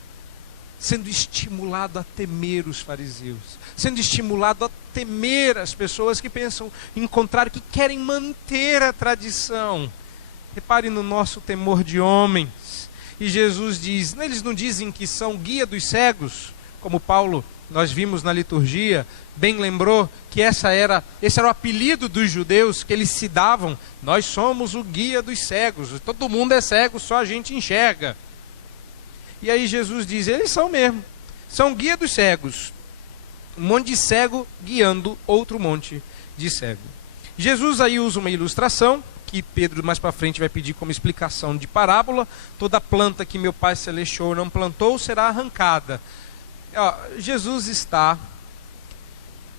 sendo estimulado a temer os fariseus, sendo estimulado a temer as pessoas que pensam em contrário, que querem manter a tradição. Repare no nosso temor de homens. E Jesus diz, eles não dizem que são guia dos cegos, como Paulo, nós vimos na liturgia, bem lembrou que esse era o apelido dos judeus que eles se davam. Nós somos o guia dos cegos, todo mundo é cego, só a gente enxerga. E aí Jesus diz, eles são mesmo, são guia dos cegos. Um monte de cego guiando outro monte de cego. Jesus aí usa uma ilustração, que Pedro mais para frente vai pedir como explicação de parábola. Toda planta que meu Pai Celestial não plantou será arrancada. Jesus está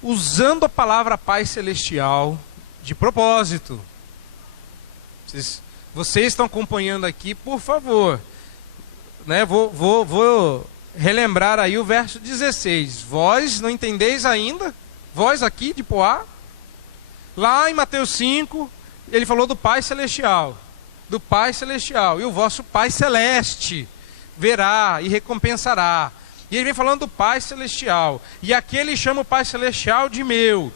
usando a palavra Pai Celestial de propósito. Vocês estão acompanhando aqui, por favor. Vou relembrar aí o verso 16. Vós não entendeis ainda? Voz aqui de Poá. Lá em Mateus 5, ele falou do Pai Celestial. Do Pai Celestial. E o vosso Pai Celeste verá e recompensará. E ele vem falando do Pai Celestial. E aqui ele chama o Pai Celestial de meu.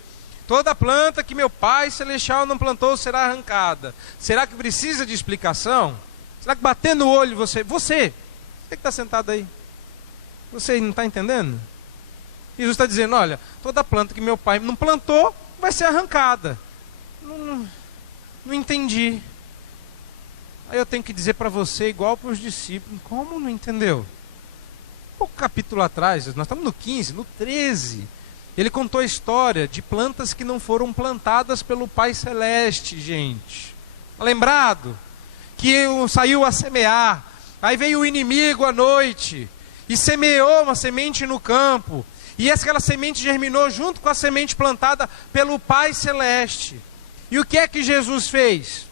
Toda planta que meu Pai Celestial não plantou será arrancada. Será que precisa de explicação? Será que batendo o olho você que está sentado aí, você não está entendendo? Jesus está dizendo, olha, toda planta que meu Pai não plantou vai ser arrancada. Não entendi. Aí eu tenho que dizer para você, igual para os discípulos, como não entendeu? Pouco capítulo atrás, nós estamos no 15, no 13, ele contou a história de plantas que não foram plantadas pelo Pai Celeste, gente. Lembrado? Que saiu a semear, aí veio o inimigo à noite, e semeou uma semente no campo, e aquela semente germinou junto com a semente plantada pelo Pai Celeste. E o que é que Jesus fez?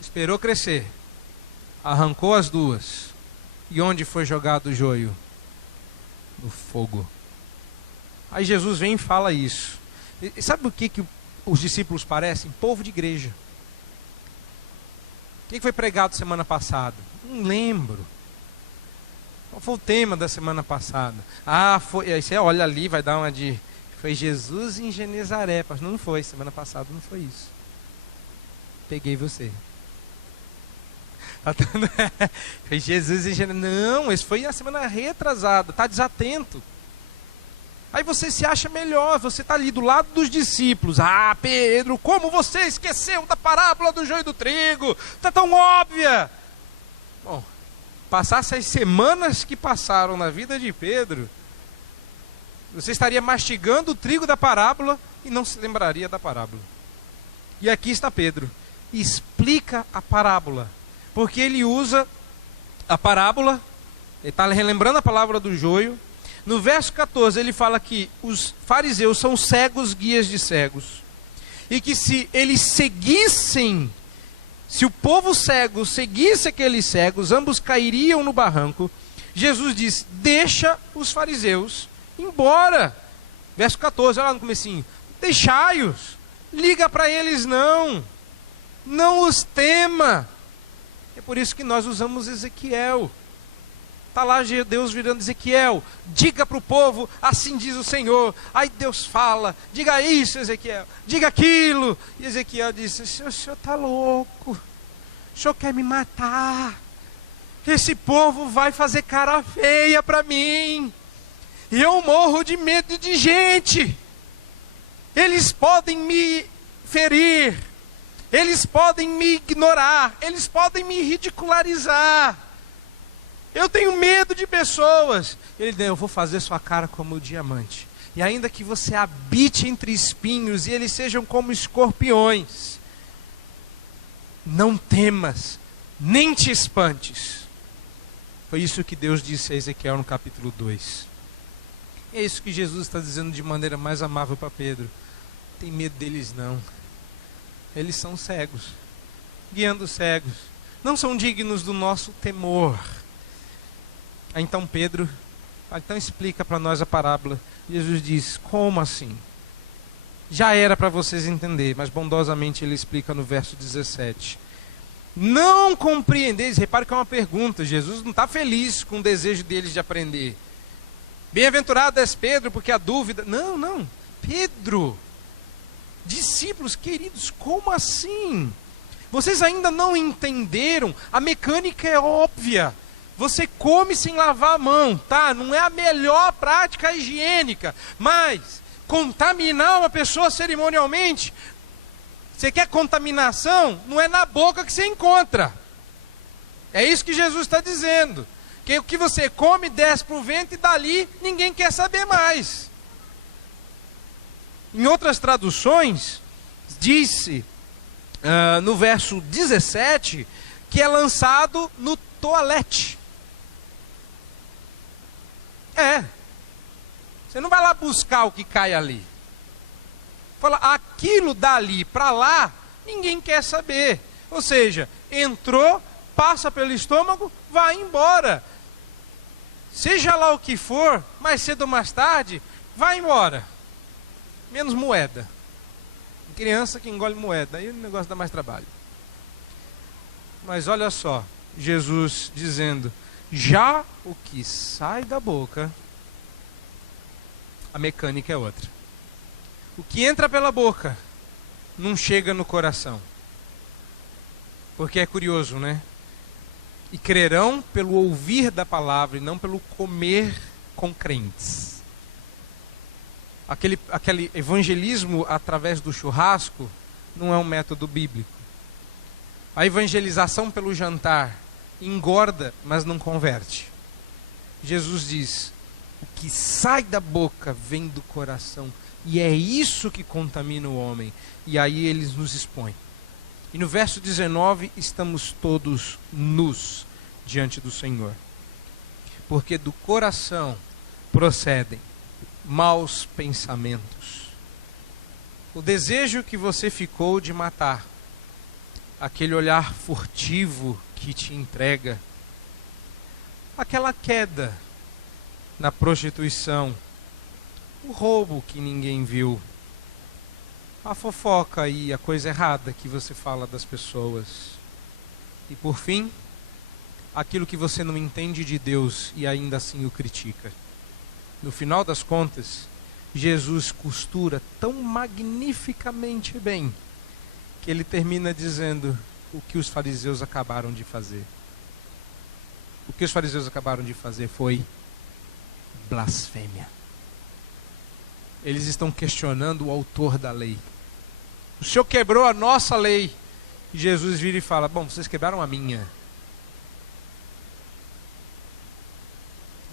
Esperou crescer, arrancou as duas. E onde foi jogado o joio? No fogo. Aí Jesus vem e fala isso. E sabe o que os discípulos parecem? Povo de igreja. O que foi pregado semana passada? Não lembro. Qual foi o tema da semana passada? Foi. Aí você olha ali, vai dar uma de... Foi Jesus em Genezaré. Não foi, semana passada não foi isso. Peguei você. Foi Jesus em Genezaré. Não, esse foi na semana retrasada. Está desatento. Aí você se acha melhor, você está ali do lado dos discípulos. Pedro, como você esqueceu da parábola do joio e do trigo? Está tão óbvia. Bom, passasse as semanas que passaram na vida de Pedro, você estaria mastigando o trigo da parábola e não se lembraria da parábola. E aqui está Pedro, explica a parábola, porque ele usa a parábola, ele está relembrando a palavra do joio. No verso 14 ele fala que os fariseus são cegos guias de cegos, e que se eles seguissem, se o povo cego seguisse aqueles cegos, ambos cairiam no barranco. Jesus diz, deixa os fariseus embora. Verso 14, olha lá no comecinho, deixai-os, liga para eles não os tema. É por isso que nós usamos Ezequiel. Está lá Deus virando Ezequiel, diga para o povo, assim diz o Senhor. Aí Deus fala, diga isso Ezequiel, diga aquilo. E Ezequiel disse, o senhor está louco, o senhor quer me matar. Esse povo vai fazer cara feia para mim. E eu morro de medo de gente. Eles podem me ferir, eles podem me ignorar, eles podem me ridicularizar. Eu tenho medo de pessoas. Ele diz, eu vou fazer sua cara como diamante. E ainda que você habite entre espinhos e eles sejam como escorpiões, não temas, nem te espantes. Foi isso que Deus disse a Ezequiel no capítulo 2. É isso que Jesus está dizendo de maneira mais amável para Pedro. Não tem medo deles não. Eles são cegos, guiando cegos. Não são dignos do nosso temor. Então Pedro, então explica para nós a parábola. Jesus diz, como assim? Já era para vocês entenderem, mas bondosamente ele explica no verso 17. Não compreendeis, repare que é uma pergunta, Jesus não está feliz com o desejo deles de aprender. Bem-aventurado és Pedro, porque a dúvida... Não, Pedro, discípulos queridos, como assim? Vocês ainda não entenderam? A mecânica é óbvia. Você come sem lavar a mão, tá? Não é a melhor prática higiênica, mas contaminar uma pessoa cerimonialmente, você quer contaminação? Não é na boca que você encontra. É isso que Jesus está dizendo. Que o que você come desce para o vento e dali ninguém quer saber mais. Em outras traduções, disse no verso 17 que é lançado no toalete. Você não vai lá buscar o que cai ali. Fala, aquilo dali para lá, ninguém quer saber. Ou seja, entrou, passa pelo estômago, vai embora. Seja lá o que for, mais cedo ou mais tarde, vai embora. menos moeda. Criança que engole moeda, aí o negócio dá mais trabalho. Mas olha só, Jesus dizendo, já o que sai da boca, a mecânica é outra. O que entra pela boca não chega no coração. Porque é curioso, né? E crerão pelo ouvir da palavra e não pelo comer com crentes. Aquele evangelismo através do churrasco não é um método bíblico. A evangelização pelo jantar engorda, mas não converte. Jesus diz, o que sai da boca vem do coração, e é isso que contamina o homem. E aí eles nos expõem. E no verso 19, estamos todos nus diante do Senhor. Porque do coração procedem maus pensamentos. O desejo que você ficou de matar, aquele olhar furtivo que te entrega, aquela queda na prostituição, o roubo que ninguém viu, a fofoca e a coisa errada que você fala das pessoas, e por fim, aquilo que você não entende de Deus e ainda assim o critica. No final das contas, Jesus costura tão magnificamente bem que ele termina dizendo o que os fariseus acabaram de fazer. O que os fariseus acabaram de fazer foi blasfêmia. Eles estão questionando o autor da lei. O Senhor quebrou a nossa lei. E Jesus vira e fala, bom, vocês quebraram a minha.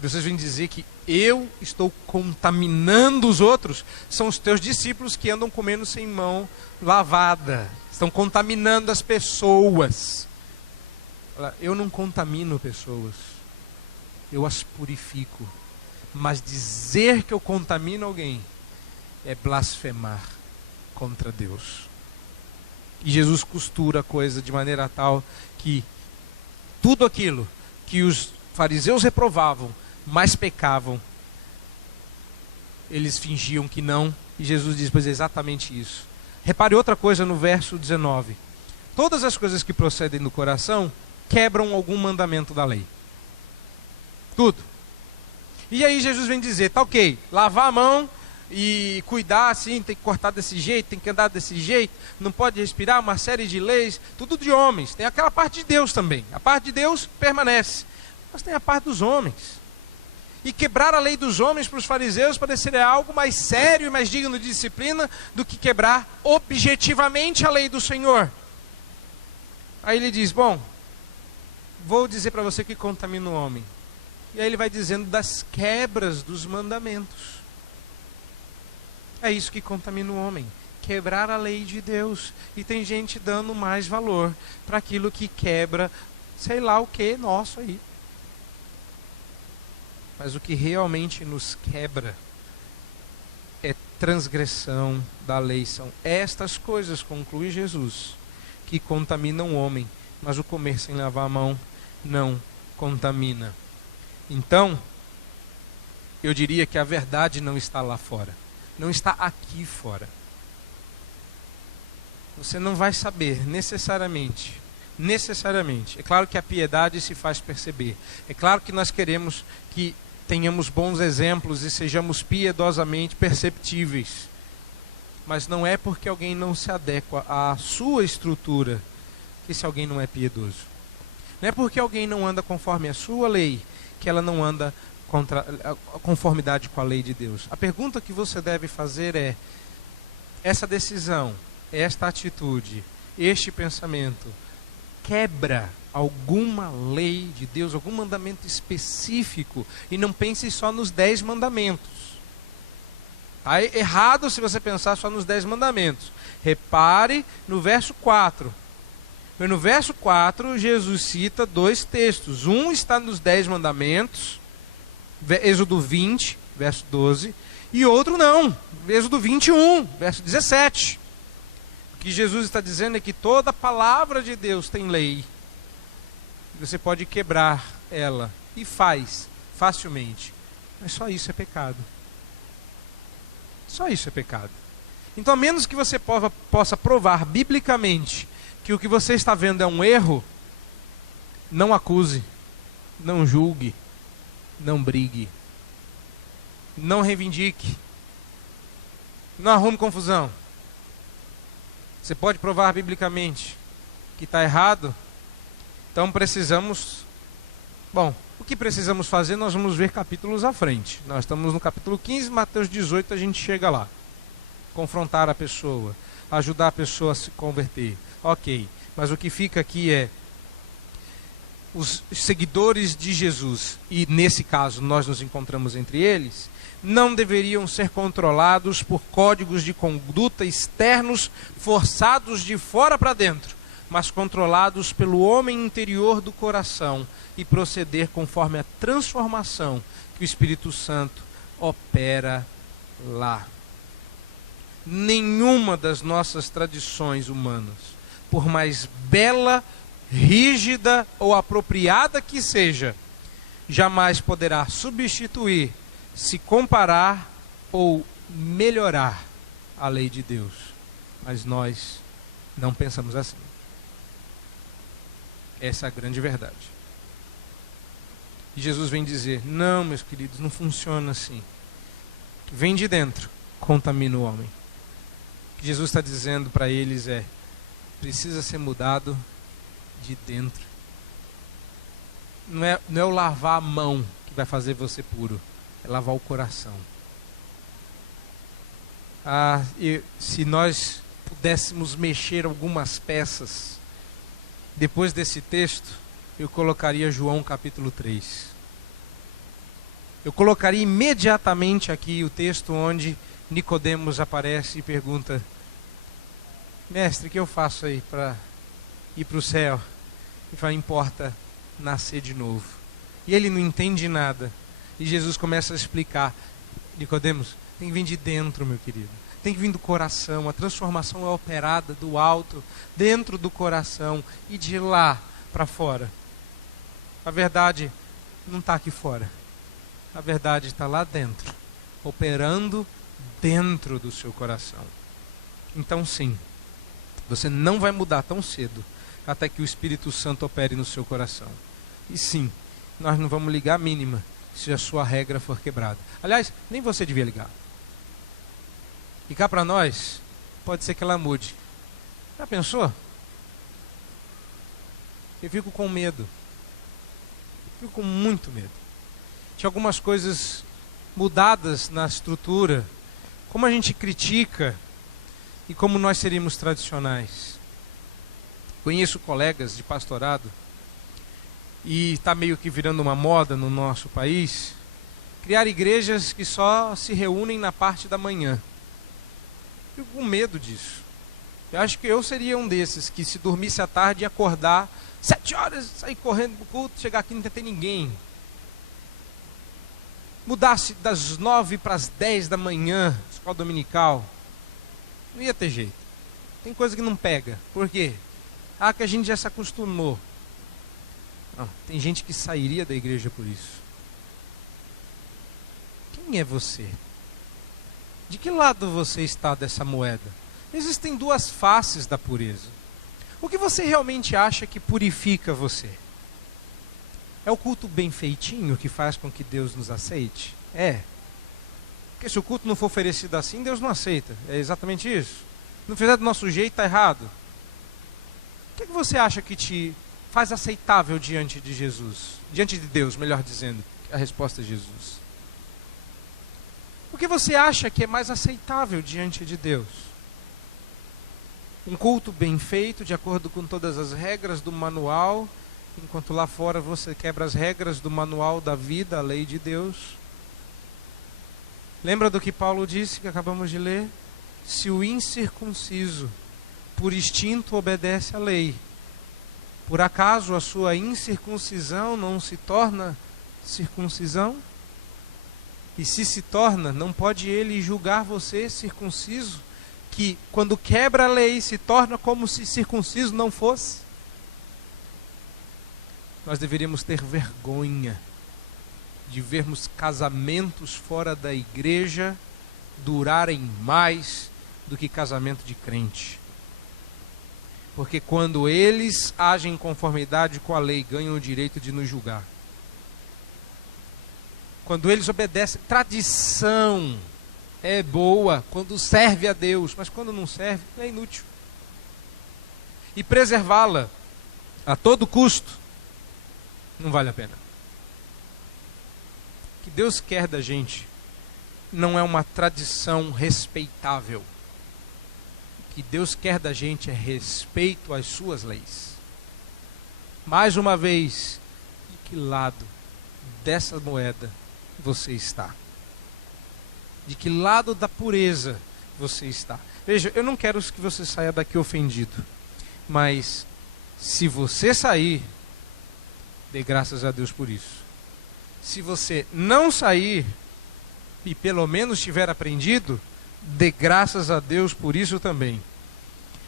Vocês vêm dizer que eu estou contaminando os outros? São os teus discípulos que andam comendo sem mão lavada. Estão contaminando as pessoas. Eu não contamino pessoas. Eu as purifico. Mas dizer que eu contamino alguém é blasfemar contra Deus. E Jesus costura a coisa de maneira tal que tudo aquilo que os fariseus reprovavam, mas pecavam, eles fingiam que não, e Jesus diz, pois é exatamente isso. Repare outra coisa no verso 19. Todas as coisas que procedem do coração quebram algum mandamento da lei. Tudo. E aí Jesus vem dizer, tá ok, lavar a mão e cuidar assim, tem que cortar desse jeito, tem que andar desse jeito, não pode respirar, uma série de leis, tudo de homens. Tem aquela parte de Deus também. A parte de Deus permanece, mas tem a parte dos homens. E quebrar a lei dos homens para os fariseus pareceria algo mais sério e mais digno de disciplina do que quebrar objetivamente a lei do Senhor. Aí ele diz, bom, vou dizer para você que contamina o homem. E aí ele vai dizendo das quebras dos mandamentos. É isso que contamina o homem, quebrar a lei de Deus. E tem gente dando mais valor para aquilo que quebra, sei lá o que, nosso aí. Mas o que realmente nos quebra é transgressão da lei. São estas coisas, conclui Jesus, que contaminam o homem, mas o comer sem lavar a mão não contamina. Então, eu diria que a verdade não está lá fora, não está aqui fora. Você não vai saber necessariamente. É claro que a piedade se faz perceber. É claro que nós queremos que tenhamos bons exemplos e sejamos piedosamente perceptíveis. Mas não é porque alguém não se adequa à sua estrutura que esse alguém não é piedoso. Não é porque alguém não anda conforme a sua lei que ela não anda contra a conformidade com a lei de Deus. A pergunta que você deve fazer é: essa decisão, esta atitude, este pensamento quebra alguma lei de Deus, algum mandamento específico? E não pense só nos 10 mandamentos. Está errado se você pensar só nos 10 mandamentos. Repare no verso 4. No verso 4, Jesus cita 2 textos. Um está nos 10 mandamentos, Êxodo 20, verso 12, e outro não, Êxodo 21, verso 17. O que Jesus está dizendo é que toda palavra de Deus tem lei. Você pode quebrar ela, e faz facilmente. Mas só isso é pecado. Só isso é pecado. Então, a menos que você possa provar biblicamente que o que você está vendo é um erro, não acuse, não julgue, não brigue, não reivindique, não arrume confusão. Você pode provar biblicamente que está errado, então precisamos... Bom, o que precisamos fazer nós vamos ver capítulos à frente. Nós estamos no capítulo 15, Mateus 18, a gente chega lá. Confrontar a pessoa, ajudar a pessoa a se converter. Ok, mas o que fica aqui é: os seguidores de Jesus, e nesse caso nós nos encontramos entre eles, não deveriam ser controlados por códigos de conduta externos forçados de fora para dentro, mas controlados pelo homem interior do coração e proceder conforme a transformação que o Espírito Santo opera lá. Nenhuma das nossas tradições humanas, por mais bela, rígida ou apropriada que seja, jamais poderá substituir, se comparar ou melhorar a lei de Deus. Mas nós não pensamos assim. Essa é a grande verdade. E Jesus vem dizer: não, meus queridos, não funciona assim. Vem de dentro, contamina o homem. O que Jesus está dizendo para eles é: precisa ser mudado de dentro. Não é o lavar a mão que vai fazer você puro, é lavar o coração. E se nós pudéssemos mexer algumas peças, depois desse texto, eu colocaria João capítulo 3. Eu colocaria imediatamente aqui o texto onde Nicodemos aparece e pergunta: mestre, o que eu faço aí para ir para o céu? E fala: importa nascer de novo. E ele não entende nada. E Jesus começa a explicar: Nicodemos, tem que vir de dentro, meu querido. Tem que vir do coração. A transformação é operada do alto, dentro do coração, e de lá para fora. A verdade não está aqui fora. A verdade está lá dentro, operando dentro do seu coração. Então sim, você não vai mudar tão cedo, até que o Espírito Santo opere no seu coração. E sim, nós não vamos ligar a mínima se a sua regra for quebrada. Aliás, nem você devia ligar. E cá para nós, pode ser que ela mude. Já pensou? Eu fico com medo. Fico com muito medo. Tinha algumas coisas mudadas na estrutura, como a gente critica e como nós seríamos tradicionais. Conheço colegas de pastorado, e está meio que virando uma moda no nosso país, criar igrejas que só se reúnem na parte da manhã. Fico com medo disso. Eu acho que eu seria um desses que, se dormisse à tarde e acordar 7 horas, sair correndo para o culto, chegar aqui e não ter ninguém. Mudasse das 9 para as 10 da manhã, escola dominical, não ia ter jeito. Tem coisa que não pega. Por quê? Que a gente já se acostumou. Não, tem gente que sairia da igreja por isso. Quem é você? De que lado você está dessa moeda? Existem duas faces da pureza. O que você realmente acha que purifica você? É o culto bem feitinho que faz com que Deus nos aceite? É. Porque se o culto não for oferecido assim, Deus não aceita. É exatamente isso. Não fizer do nosso jeito, está errado. O que você acha que te faz aceitável diante de Jesus? Diante de Deus, melhor dizendo. A resposta é Jesus. O que você acha que é mais aceitável diante de Deus? Um culto bem feito, de acordo com todas as regras do manual, enquanto lá fora você quebra as regras do manual da vida, a lei de Deus. Lembra do que Paulo disse, que acabamos de ler? Se o incircunciso, por instinto, obedece à lei, por acaso a sua incircuncisão não se torna circuncisão? E se torna, não pode ele julgar você circunciso, que quando quebra a lei se torna como se circunciso não fosse? Nós deveríamos ter vergonha de vermos casamentos fora da igreja durarem mais do que casamento de crente. Porque quando eles agem em conformidade com a lei, ganham o direito de nos julgar. Quando eles obedecem, tradição é boa quando serve a Deus, mas quando não serve, é inútil. E preservá-la a todo custo não vale a pena. O que Deus quer da gente não é uma tradição respeitável. O que Deus quer da gente é respeito às suas leis. Mais uma vez, de que lado dessa moeda você está? De que lado da pureza você está? Veja, eu não quero que você saia daqui ofendido, mas se você sair, dê graças a Deus por isso. Se você não sair e pelo menos tiver aprendido, dê graças a Deus por isso também.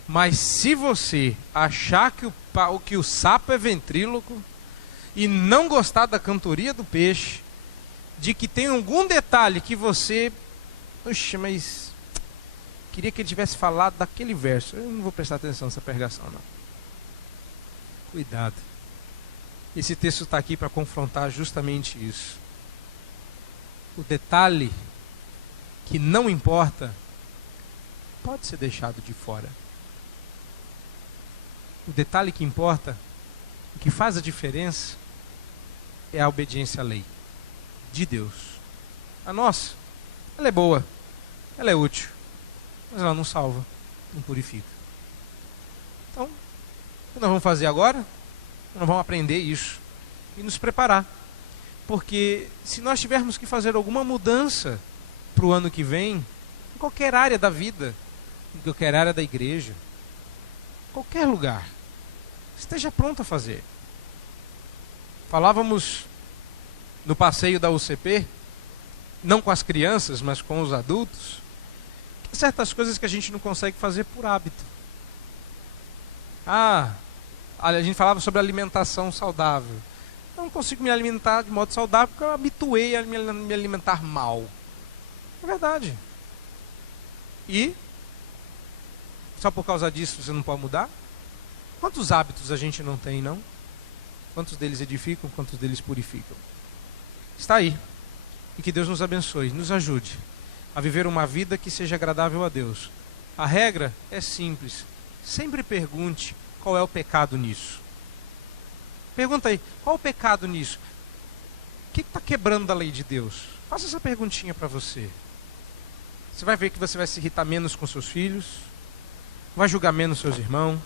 Mas se você achar que o sapo é ventríloco e não gostar da cantoria do peixe, de que tem algum detalhe que você... Puxa, mas queria que ele tivesse falado daquele verso. Eu não vou prestar atenção nessa pregação, não. Cuidado. Esse texto está aqui para confrontar justamente isso. O detalhe que não importa pode ser deixado de fora. O detalhe que importa, o que faz a diferença, é a obediência à lei de Deus. A nossa, ela é boa, ela é útil, mas ela não salva, não purifica. Então, o que nós vamos fazer agora? Nós vamos aprender isso e nos preparar. Porque se nós tivermos que fazer alguma mudança para o ano que vem, em qualquer área da vida, em qualquer área da igreja, qualquer lugar, esteja pronto a fazer. Falávamos no passeio da UCP, não com as crianças, mas com os adultos, que certas coisas que a gente não consegue fazer por hábito. A gente falava sobre alimentação saudável. Eu não consigo me alimentar de modo saudável porque eu habituei a me alimentar mal. É verdade. E só por causa disso você não pode mudar? Quantos hábitos a gente não tem, não? Quantos deles edificam, quantos deles purificam? Está aí. E que Deus nos abençoe, nos ajude a viver uma vida que seja agradável a Deus. A regra é simples. Sempre pergunte qual é o pecado nisso. Pergunta aí, qual o pecado nisso? O que está quebrando da lei de Deus? Faça essa perguntinha para você. Você vai ver que você vai se irritar menos com seus filhos, vai julgar menos seus irmãos,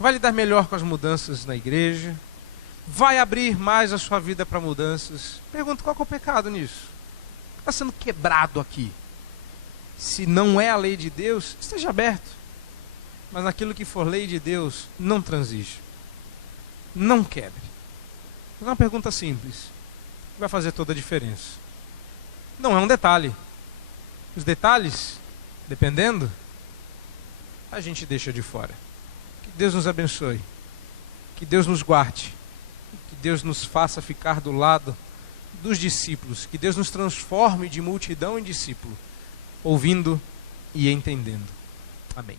vai lidar melhor com as mudanças na igreja, vai abrir mais a sua vida para mudanças. Pergunta, qual é o pecado nisso? O que está sendo quebrado aqui? Se não é a lei de Deus, esteja aberto. Mas naquilo que for lei de Deus, não transige. Não quebre. É uma pergunta simples, que vai fazer toda a diferença. Não é um detalhe. Os detalhes, dependendo, a gente deixa de fora. Que Deus nos abençoe. Que Deus nos guarde. Que Deus nos faça ficar do lado dos discípulos. Que Deus nos transforme de multidão em discípulo, ouvindo e entendendo. Amém.